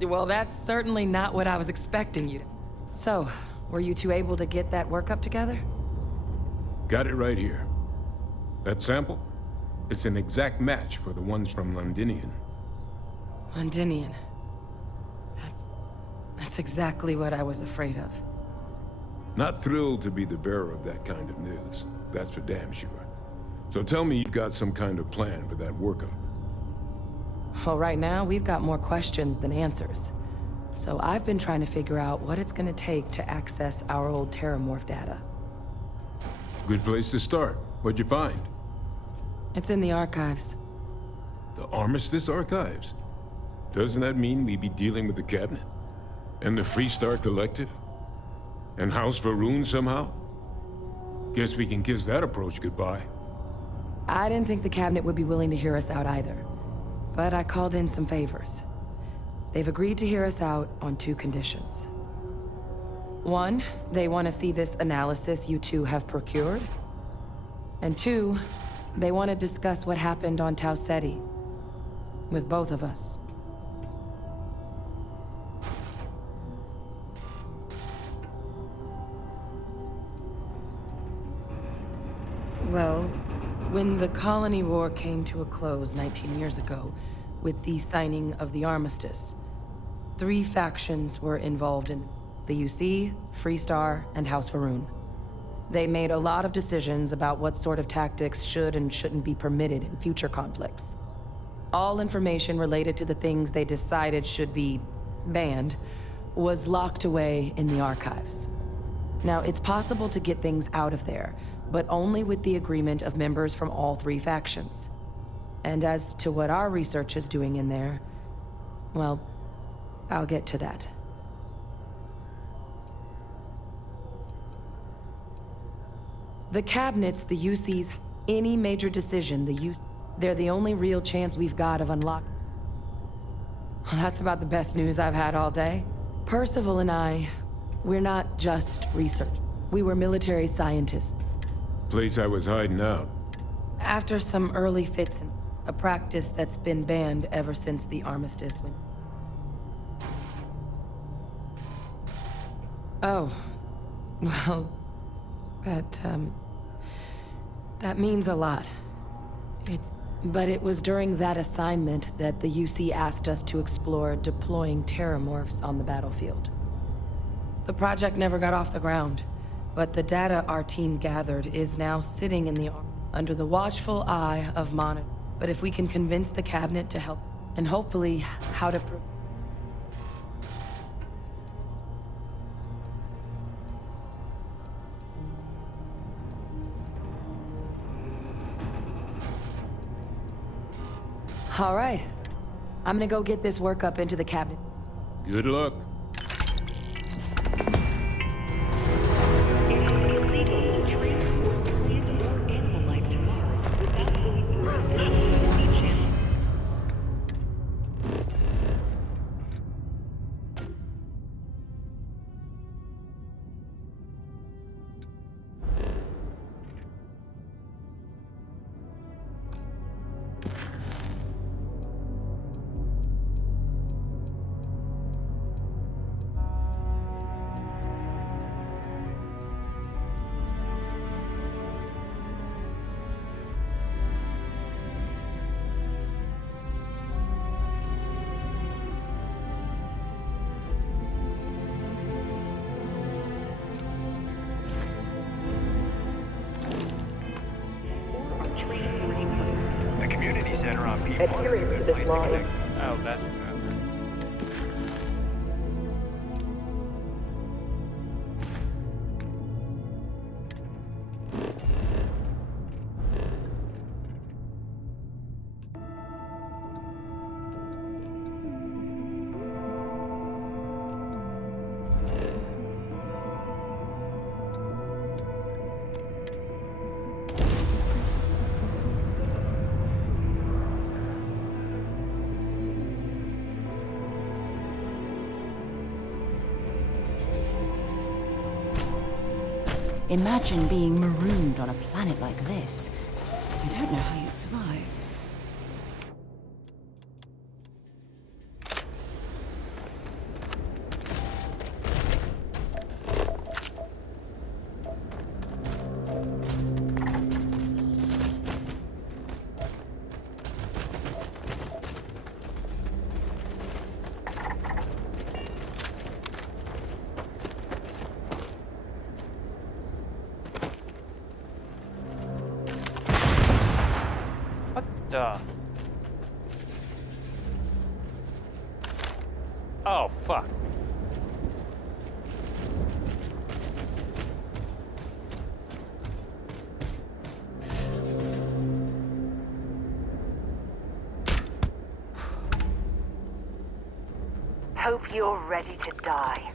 Well, that's certainly not what I was expecting you to... So, were you two able to get that workup together? Got it right here. That sample? It's an exact match for the ones from Londinian. Londinian. That's exactly what I was afraid of. Not thrilled to be the bearer of that kind of news. That's for damn sure. So tell me you've got some kind of plan for that workup. Well, right now, we've got more questions than answers. So I've been trying to figure out what it's gonna take to access our old Terramorph data. Good place to start. What'd you find? It's in the archives. The Armistice Archives? Doesn't that mean we'd be dealing with the Cabinet? And the Freestar Collective? And House Varun somehow? Guess we can kiss that approach goodbye. I didn't think the Cabinet would be willing to hear us out either. But I called in some favors. They've agreed to hear us out on 2 conditions. 1, they want to see this analysis you two have procured. And 2, they want to discuss what happened on Tau Ceti. With both of us. Well, when the colony war came to a close 19 years ago, with the signing of the armistice, 3 factions were involved in the UC, Freestar, and House Varun. They made a lot of decisions about what sort of tactics should and shouldn't be permitted in future conflicts. All information related to the things they decided should be banned was locked away in the archives. Now, it's possible to get things out of there, but only with the agreement of members from all 3 factions. And as to what our research is doing in there, well, I'll get to that. The Cabinets, the UCs, any major decision, they're the only real chance we've got of unlocking. Well, that's about the best news I've had all day. Percival and I, we're not just research. We were military scientists. Place I was hiding out. After some early fits in a practice that's been banned ever since the armistice went. Oh. Well, that means a lot. But it was during that assignment that the UC asked us to explore deploying Terramorphs on the battlefield. The project never got off the ground, but the data our team gathered is now sitting in the under the watchful eye of Monitor. But if we can convince the Cabinet to help, and hopefully how to All right. I'm gonna go get this workup into the Cabinet. Good luck. Adherence to this law is... Oh, that's the Imagine being marooned on a planet like this. I don't know how you'd survive. Duh. Oh, fuck. Hope you're ready to die.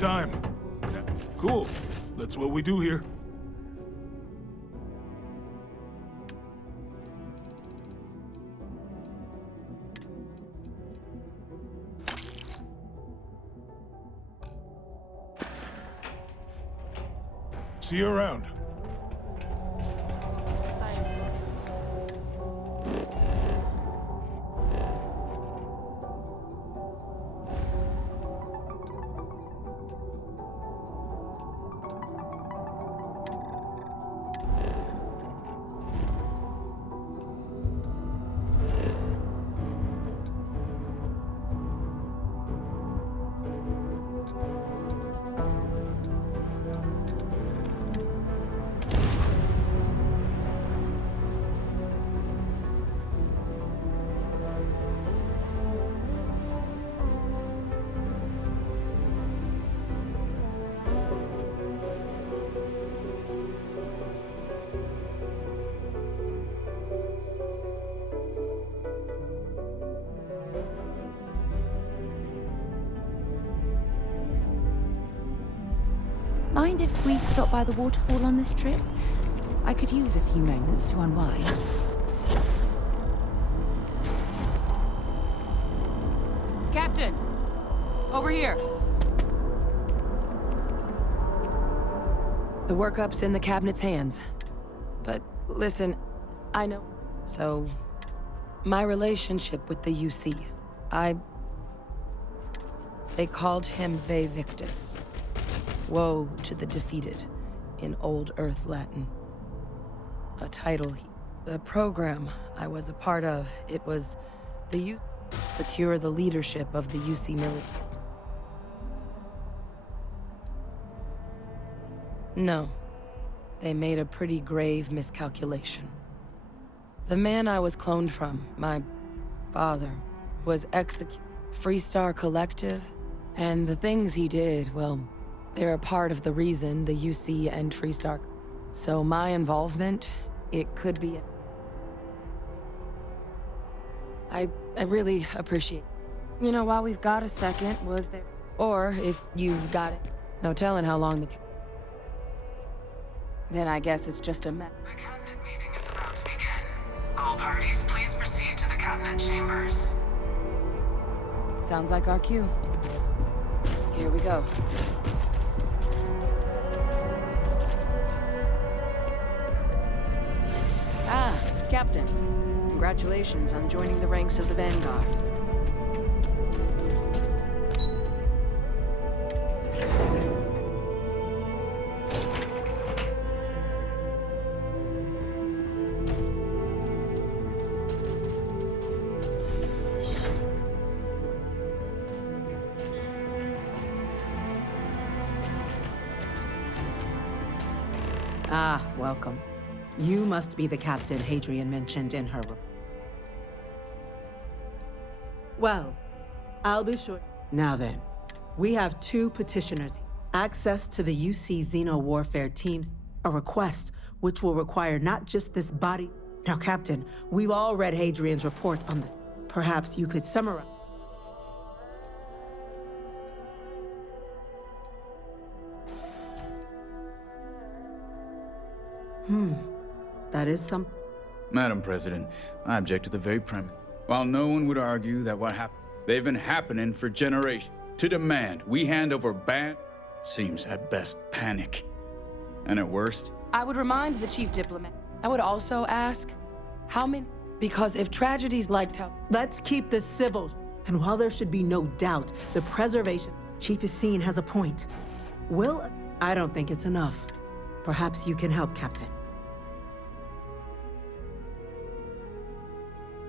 time. Cool. That's what we do here. See you around. Mind if we stop by the waterfall on this trip? I could use a few moments to unwind. Captain! Over here! The workup's in the cabinet's hands. But listen, I know. So, my relationship with the UC, They called him Ve Victus. Woe to the defeated, in Old Earth Latin. A title. The program I was a part of, it was the secure the leadership of the UC military. No. They made a pretty grave miscalculation. The man I was cloned from, my father, was executed. Freestar Collective, and the things he did, well, they're a part of the reason the UC and Freestar. So my involvement, it could be... I really appreciate... You know, while we've got a second, was there... Or, if you've got it, no telling how long the... Then I guess it's just a mess. The cabinet meeting is about to begin. All parties, please proceed to the cabinet chambers. Sounds like our cue. Here we go. Ah, Captain. Congratulations on joining the ranks of the Vanguard. Ah, welcome. You must be the captain Hadrian mentioned in her report. Well, I'll be sure. Now then, we have two petitioners here. Access to the UC Xeno warfare teams, a request which will require not just this body. Now, Captain, we've all read Hadrian's report on this. Perhaps you could summarize. That is something. Madam President, I object to the very premise. While no one would argue that what happened, they've been happening for generations. To demand we hand over bad seems at best panic. And at worst... I would remind the chief diplomat. I would also ask, how many? Because if tragedies like Let's keep this civil. And while there should be no doubt, the preservation, Chief Yassine has a point. I don't think it's enough. Perhaps you can help, Captain.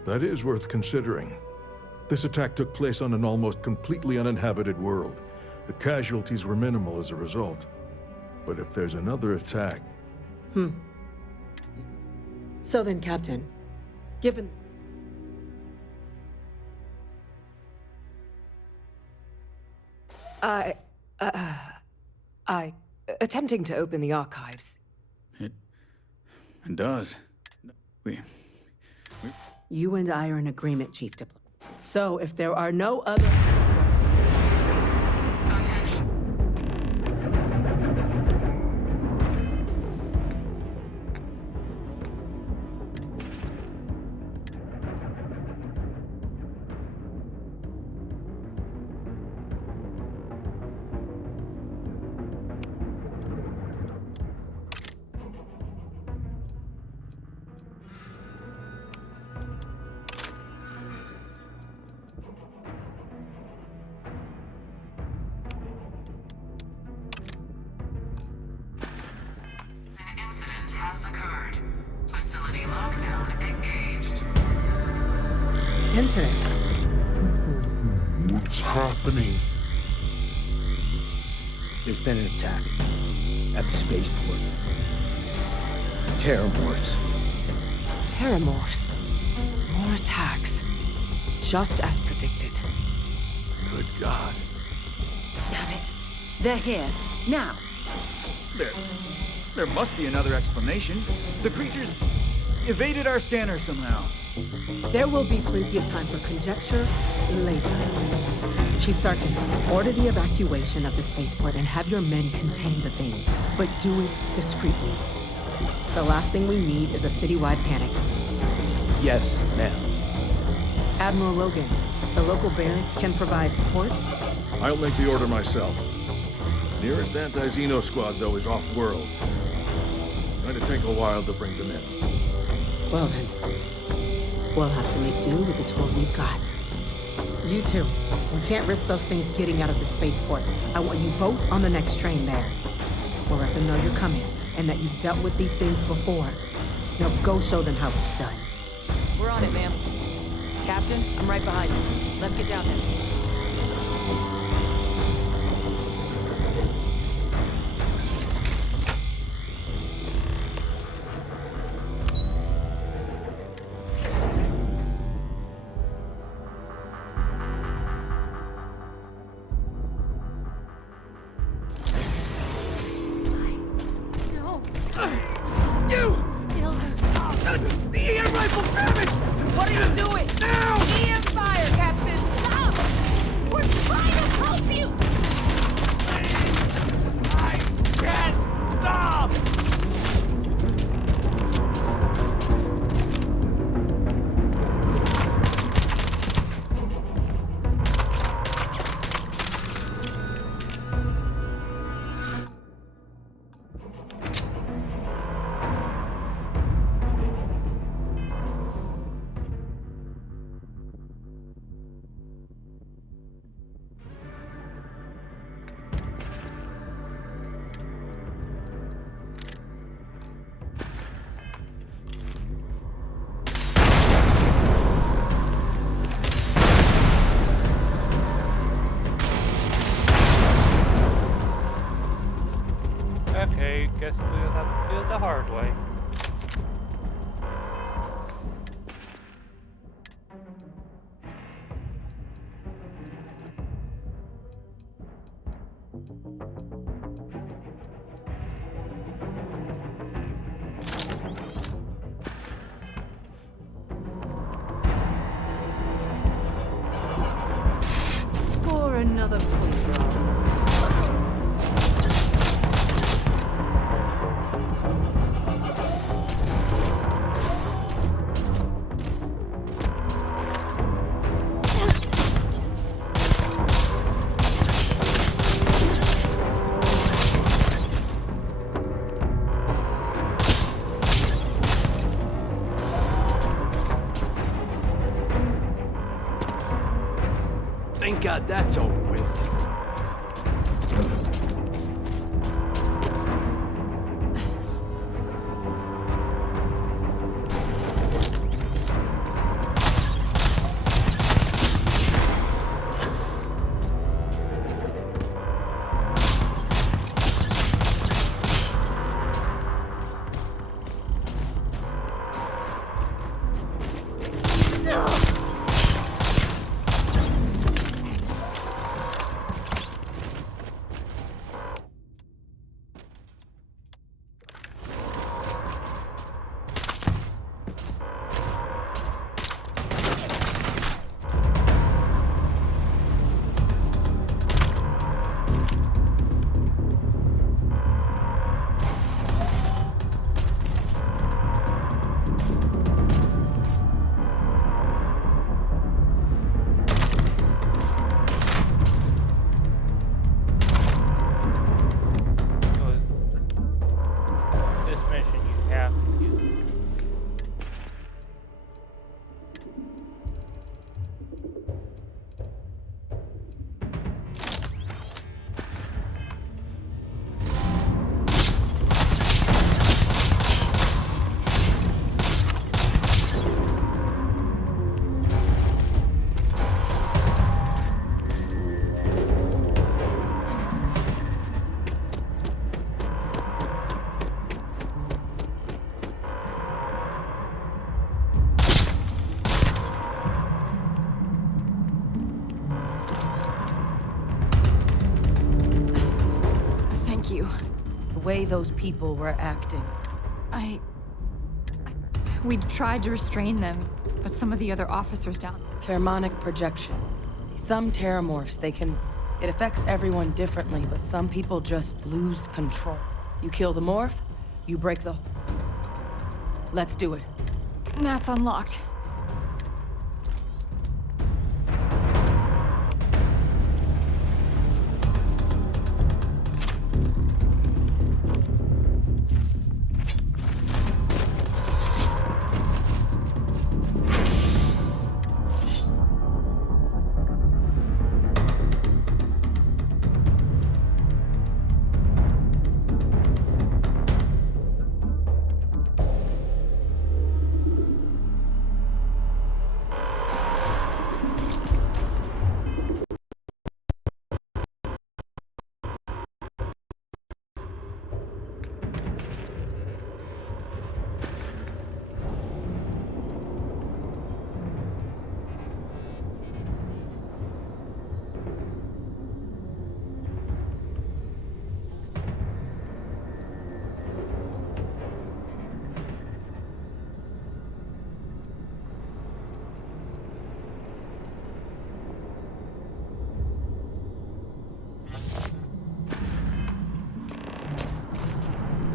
That is worth considering. This attack took place on an almost completely uninhabited world. The casualties were minimal as a result. But if there's another attack... So then, Captain, given... Attempting to open the archives. It does. You and I are in agreement, Chief Diplomat. So if there are no other... incident? What's happening? There's been an attack at the spaceport. Terramorphs. Terramorphs. More attacks. Just as predicted. Good God. Damn it. They're here. Now. There must be another explanation. The creatures evaded our scanner somehow. There will be plenty of time for conjecture later. Chief Sarkin, order the evacuation of the spaceport and have your men contain the things, but do it discreetly. The last thing we need is a citywide panic. Yes, ma'am. Admiral Logan, the local barracks can provide support? I'll make the order myself. Nearest anti-Xeno squad, though, is off-world. Going to take a while to bring them in. Well then, we'll have to make do with the tools we've got. You two, we can't risk those things getting out of the spaceport. I want you both on the next train there. We'll let them know you're coming and that you've dealt with these things before. Now go show them how it's done. We're on it, ma'am. Captain, I'm right behind you. Let's get down there. Okay, guess we'll have to do it the hard way. Score another point for us. Thank God that's over with. way those people were acting. We tried to restrain them, but some of the other officers down. Pheromonic projection. Some terramorphs, it affects everyone differently, but some people just lose control. You kill the morph, you break the... Let's do it. That's unlocked.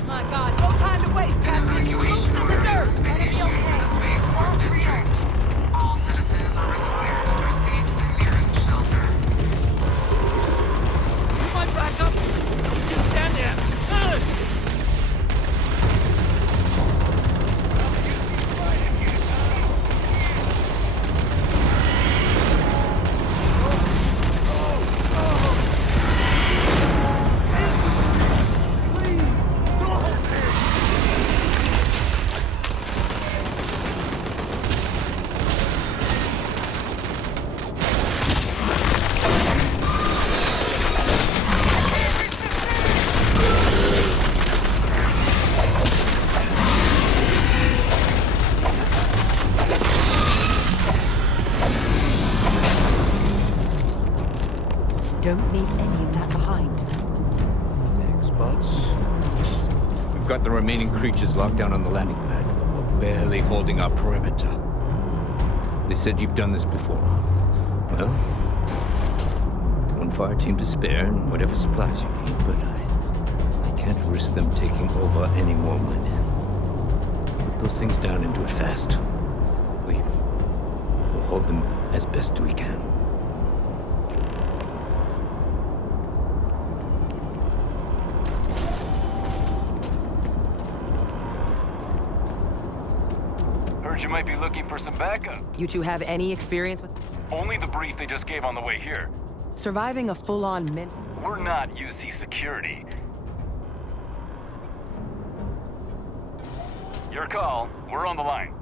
My God, no time to waste, Captain! Boots in the dirt! Enemy okay! All citizens are required to proceed to the nearest shelter. You might back up! Don't just stand there! Don't leave any of that behind. Experts? We've got the remaining creatures locked down on the landing pad. We're barely holding our perimeter. They said you've done this before. Well, one fire team to spare and whatever supplies you need, but I can't risk them taking over any more of my men. Put those things down and do it fast. We'll hold them as best we can. You might be looking for some backup. You two have any experience with... Only the brief they just gave on the way here. Surviving a full-on mint... We're not UC security. Your call. We're on the line.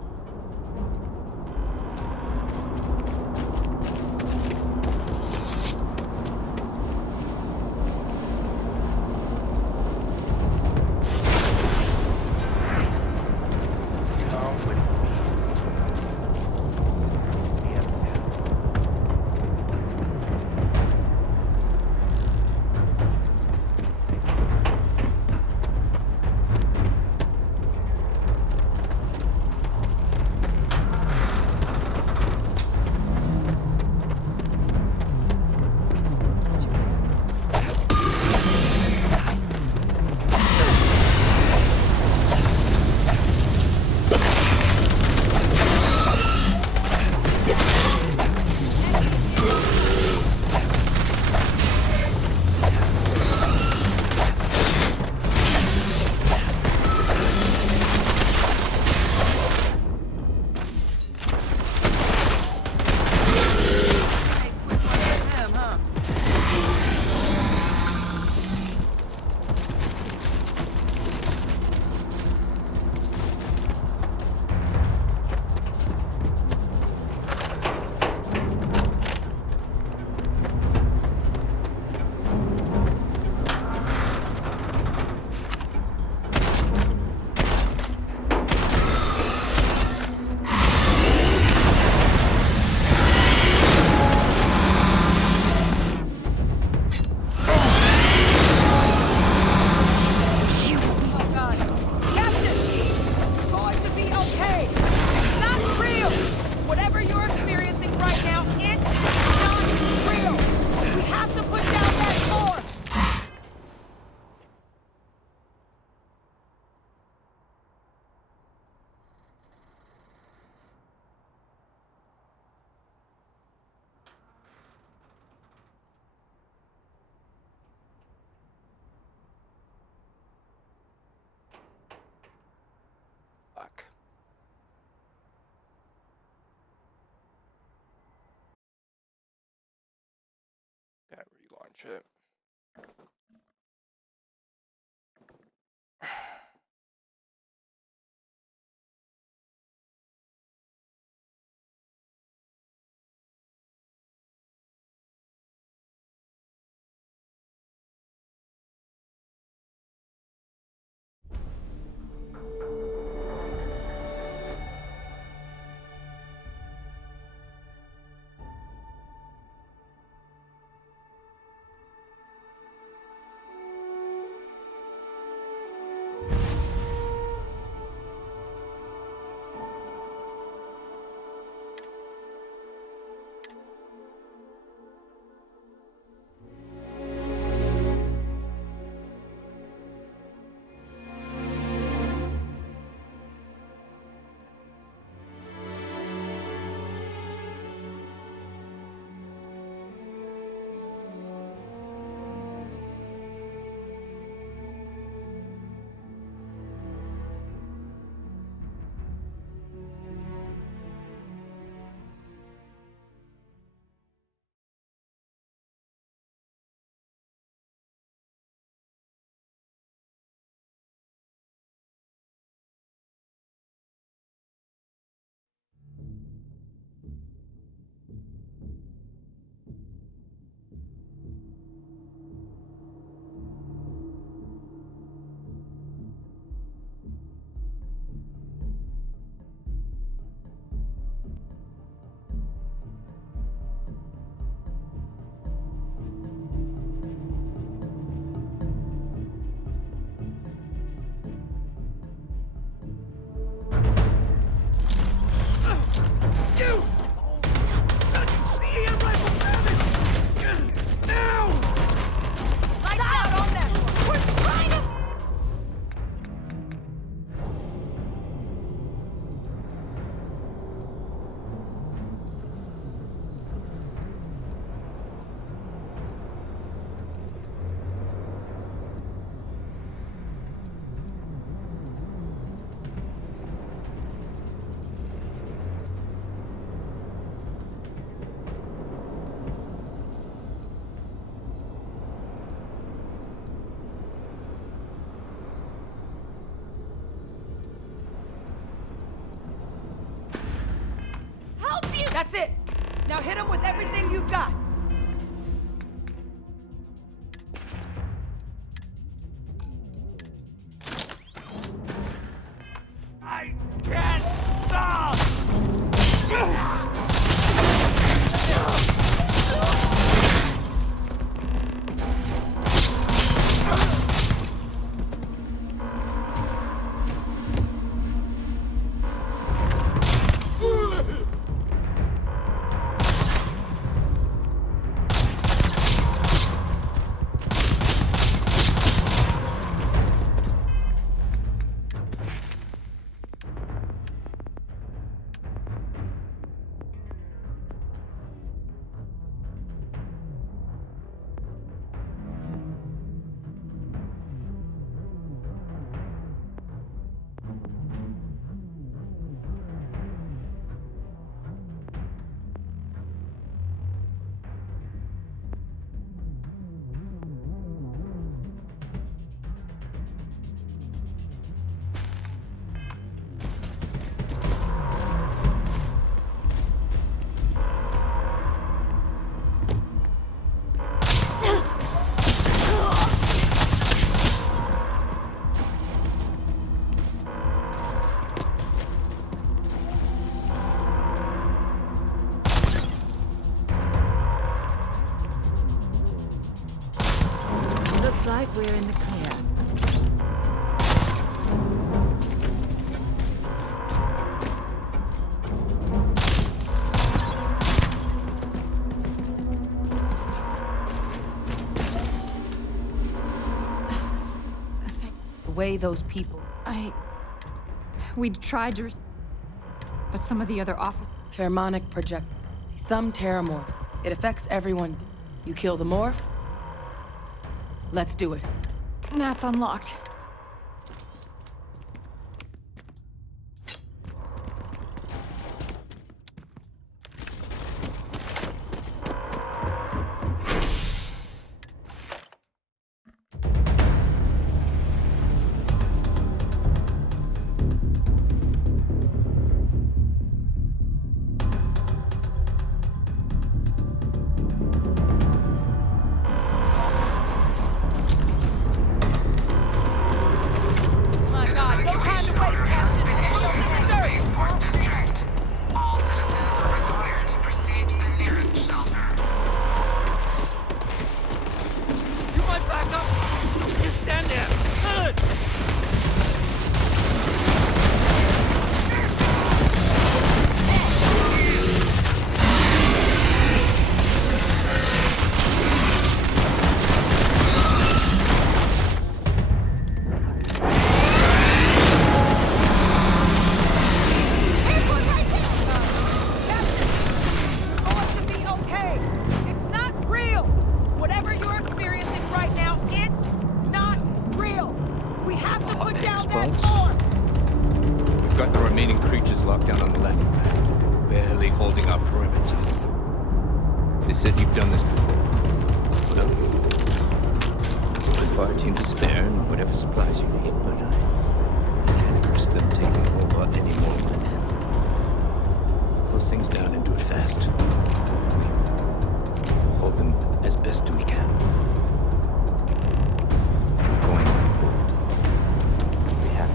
shit. That's it! Now hit him with everything you've got! I can't stop! Looks like we're in the clear. The way those people... We tried to... But some of the other officers... Pheromonic project. Some terramorph. It affects everyone. You kill the morph? Let's do it. That's unlocked. We've got the remaining creatures locked down on the landing pad, barely holding our perimeter. They said you've done this before. Well, the fire team to spare and whatever supplies you need, but I can't risk them taking over any more of my men. Put those things down and do it fast. We hold them as best we can. We're going on hold. We have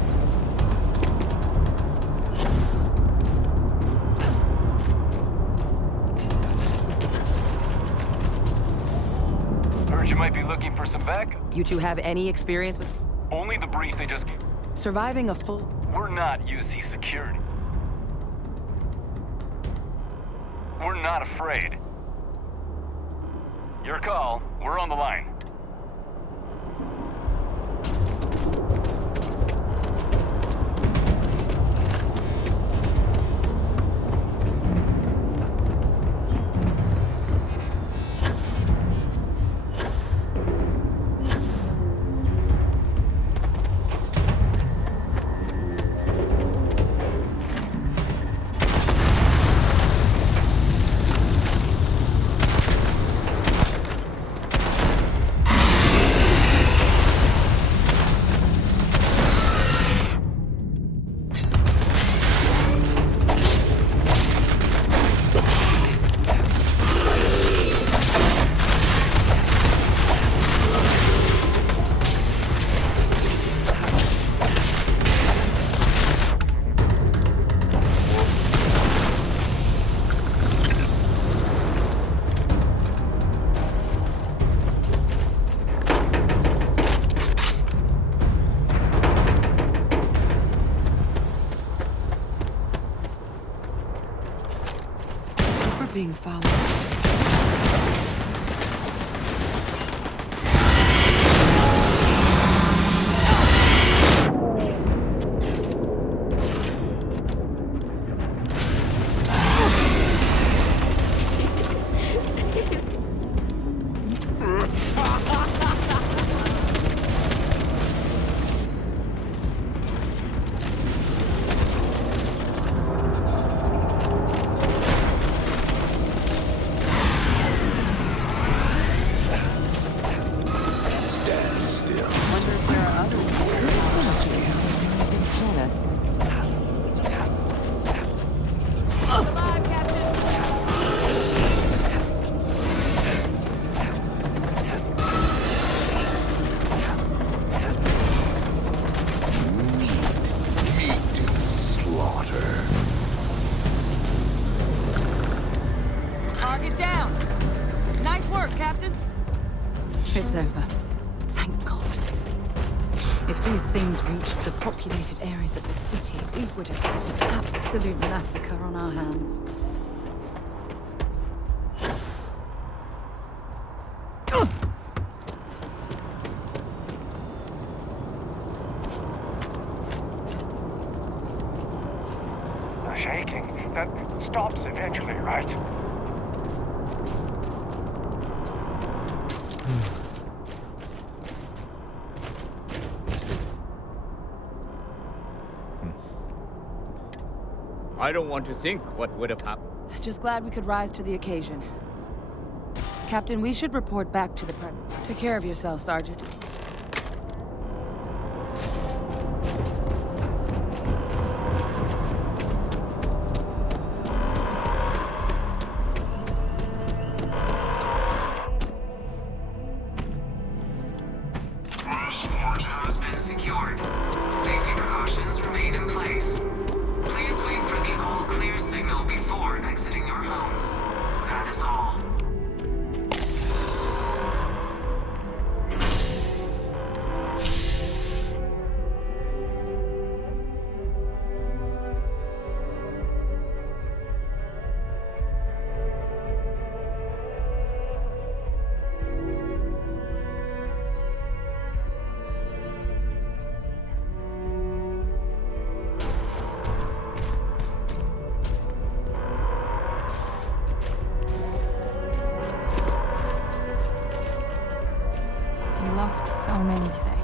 to. Heard you might be looking for some backup. You two have any experience with Only the brief they just gave. surviving a full... We're not UC security. We're not afraid. Your call. We're on the line. being followed. It's over. Thank God. If these things reached the populated areas of the city, we would have had an absolute massacre on our hands. The shaking, that stops eventually, right? I don't want to think what would have happened. Just glad we could rise to the occasion. Captain, we should report back to the Take care of yourself, Sergeant. Port has been secured. Safety precautions remain in place. Please wait for the all-clear signal before exiting your homes. That is all. We lost so many today.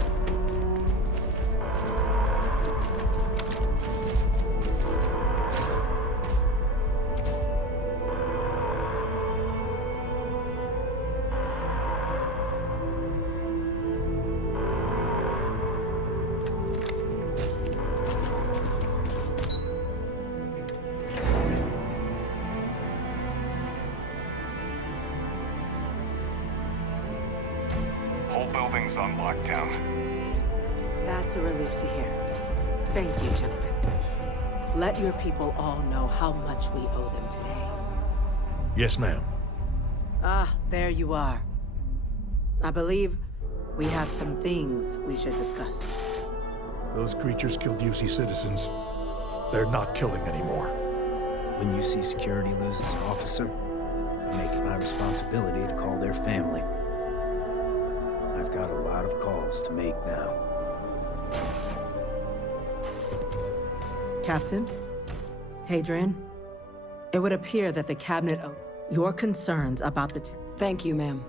everything's on lockdown. That's a relief to hear. Thank you, gentlemen. Let your people all know how much we owe them today. Yes, ma'am. Ah, there you are. I believe we have some things we should discuss. Those creatures killed UC citizens. They're not killing anymore. When UC security loses an officer, I make it my responsibility to call their family. I've got a lot of calls to make now. Captain, Hadrian, it would appear that the cabinet owed your concerns about the Thank you, ma'am.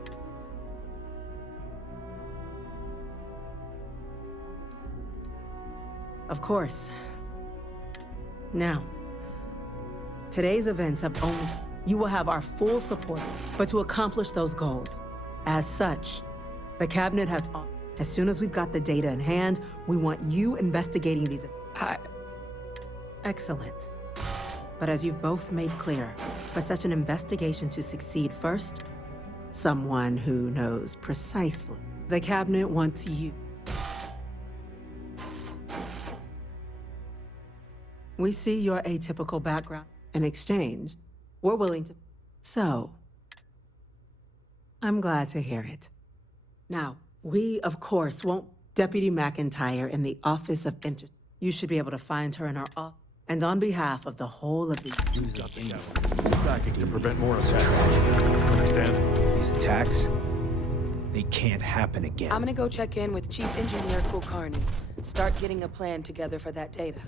Of course. Now, today's events have only... You will have our full support, but to accomplish those goals, as such, the cabinet has... As soon as we've got the data in hand, we want you investigating these... Excellent. But as you've both made clear, for such an investigation to succeed first, someone who knows precisely. The cabinet wants you. We see your atypical background. In exchange, we're willing to... So, I'm glad to hear it. Now, we, of course, won't... Deputy McIntyre in the Office of Inter... You should be able to find her in our office. And on behalf of the whole of the... Backing to prevent more attacks. Understand? These attacks, they can't happen again. I'm gonna go check in with Chief Engineer Kulkarni. Start getting a plan together for that data.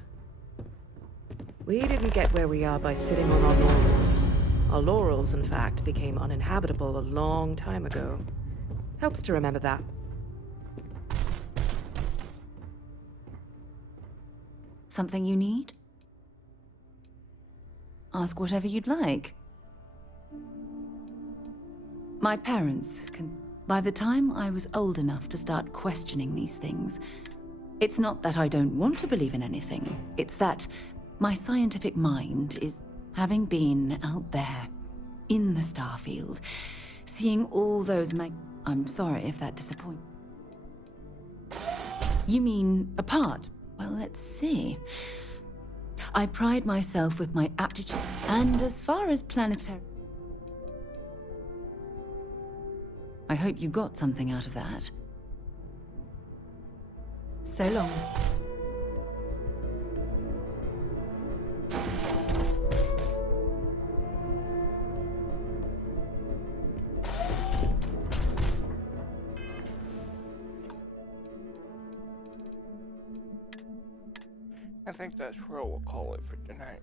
We didn't get where we are by sitting on our laurels. Our laurels, in fact, became uninhabitable a long time ago. Helps to remember that. Something you need? Ask whatever you'd like. My parents by the time I was old enough to start questioning these things, it's not that I don't want to believe in anything. It's that my scientific mind is, having been out there, in the Starfield, seeing all those I'm sorry if that disappoints. You mean apart? Well, let's see. I pride myself with my aptitude, and as far as planetary... I hope you got something out of that. So long. I think that's where we'll call it for tonight.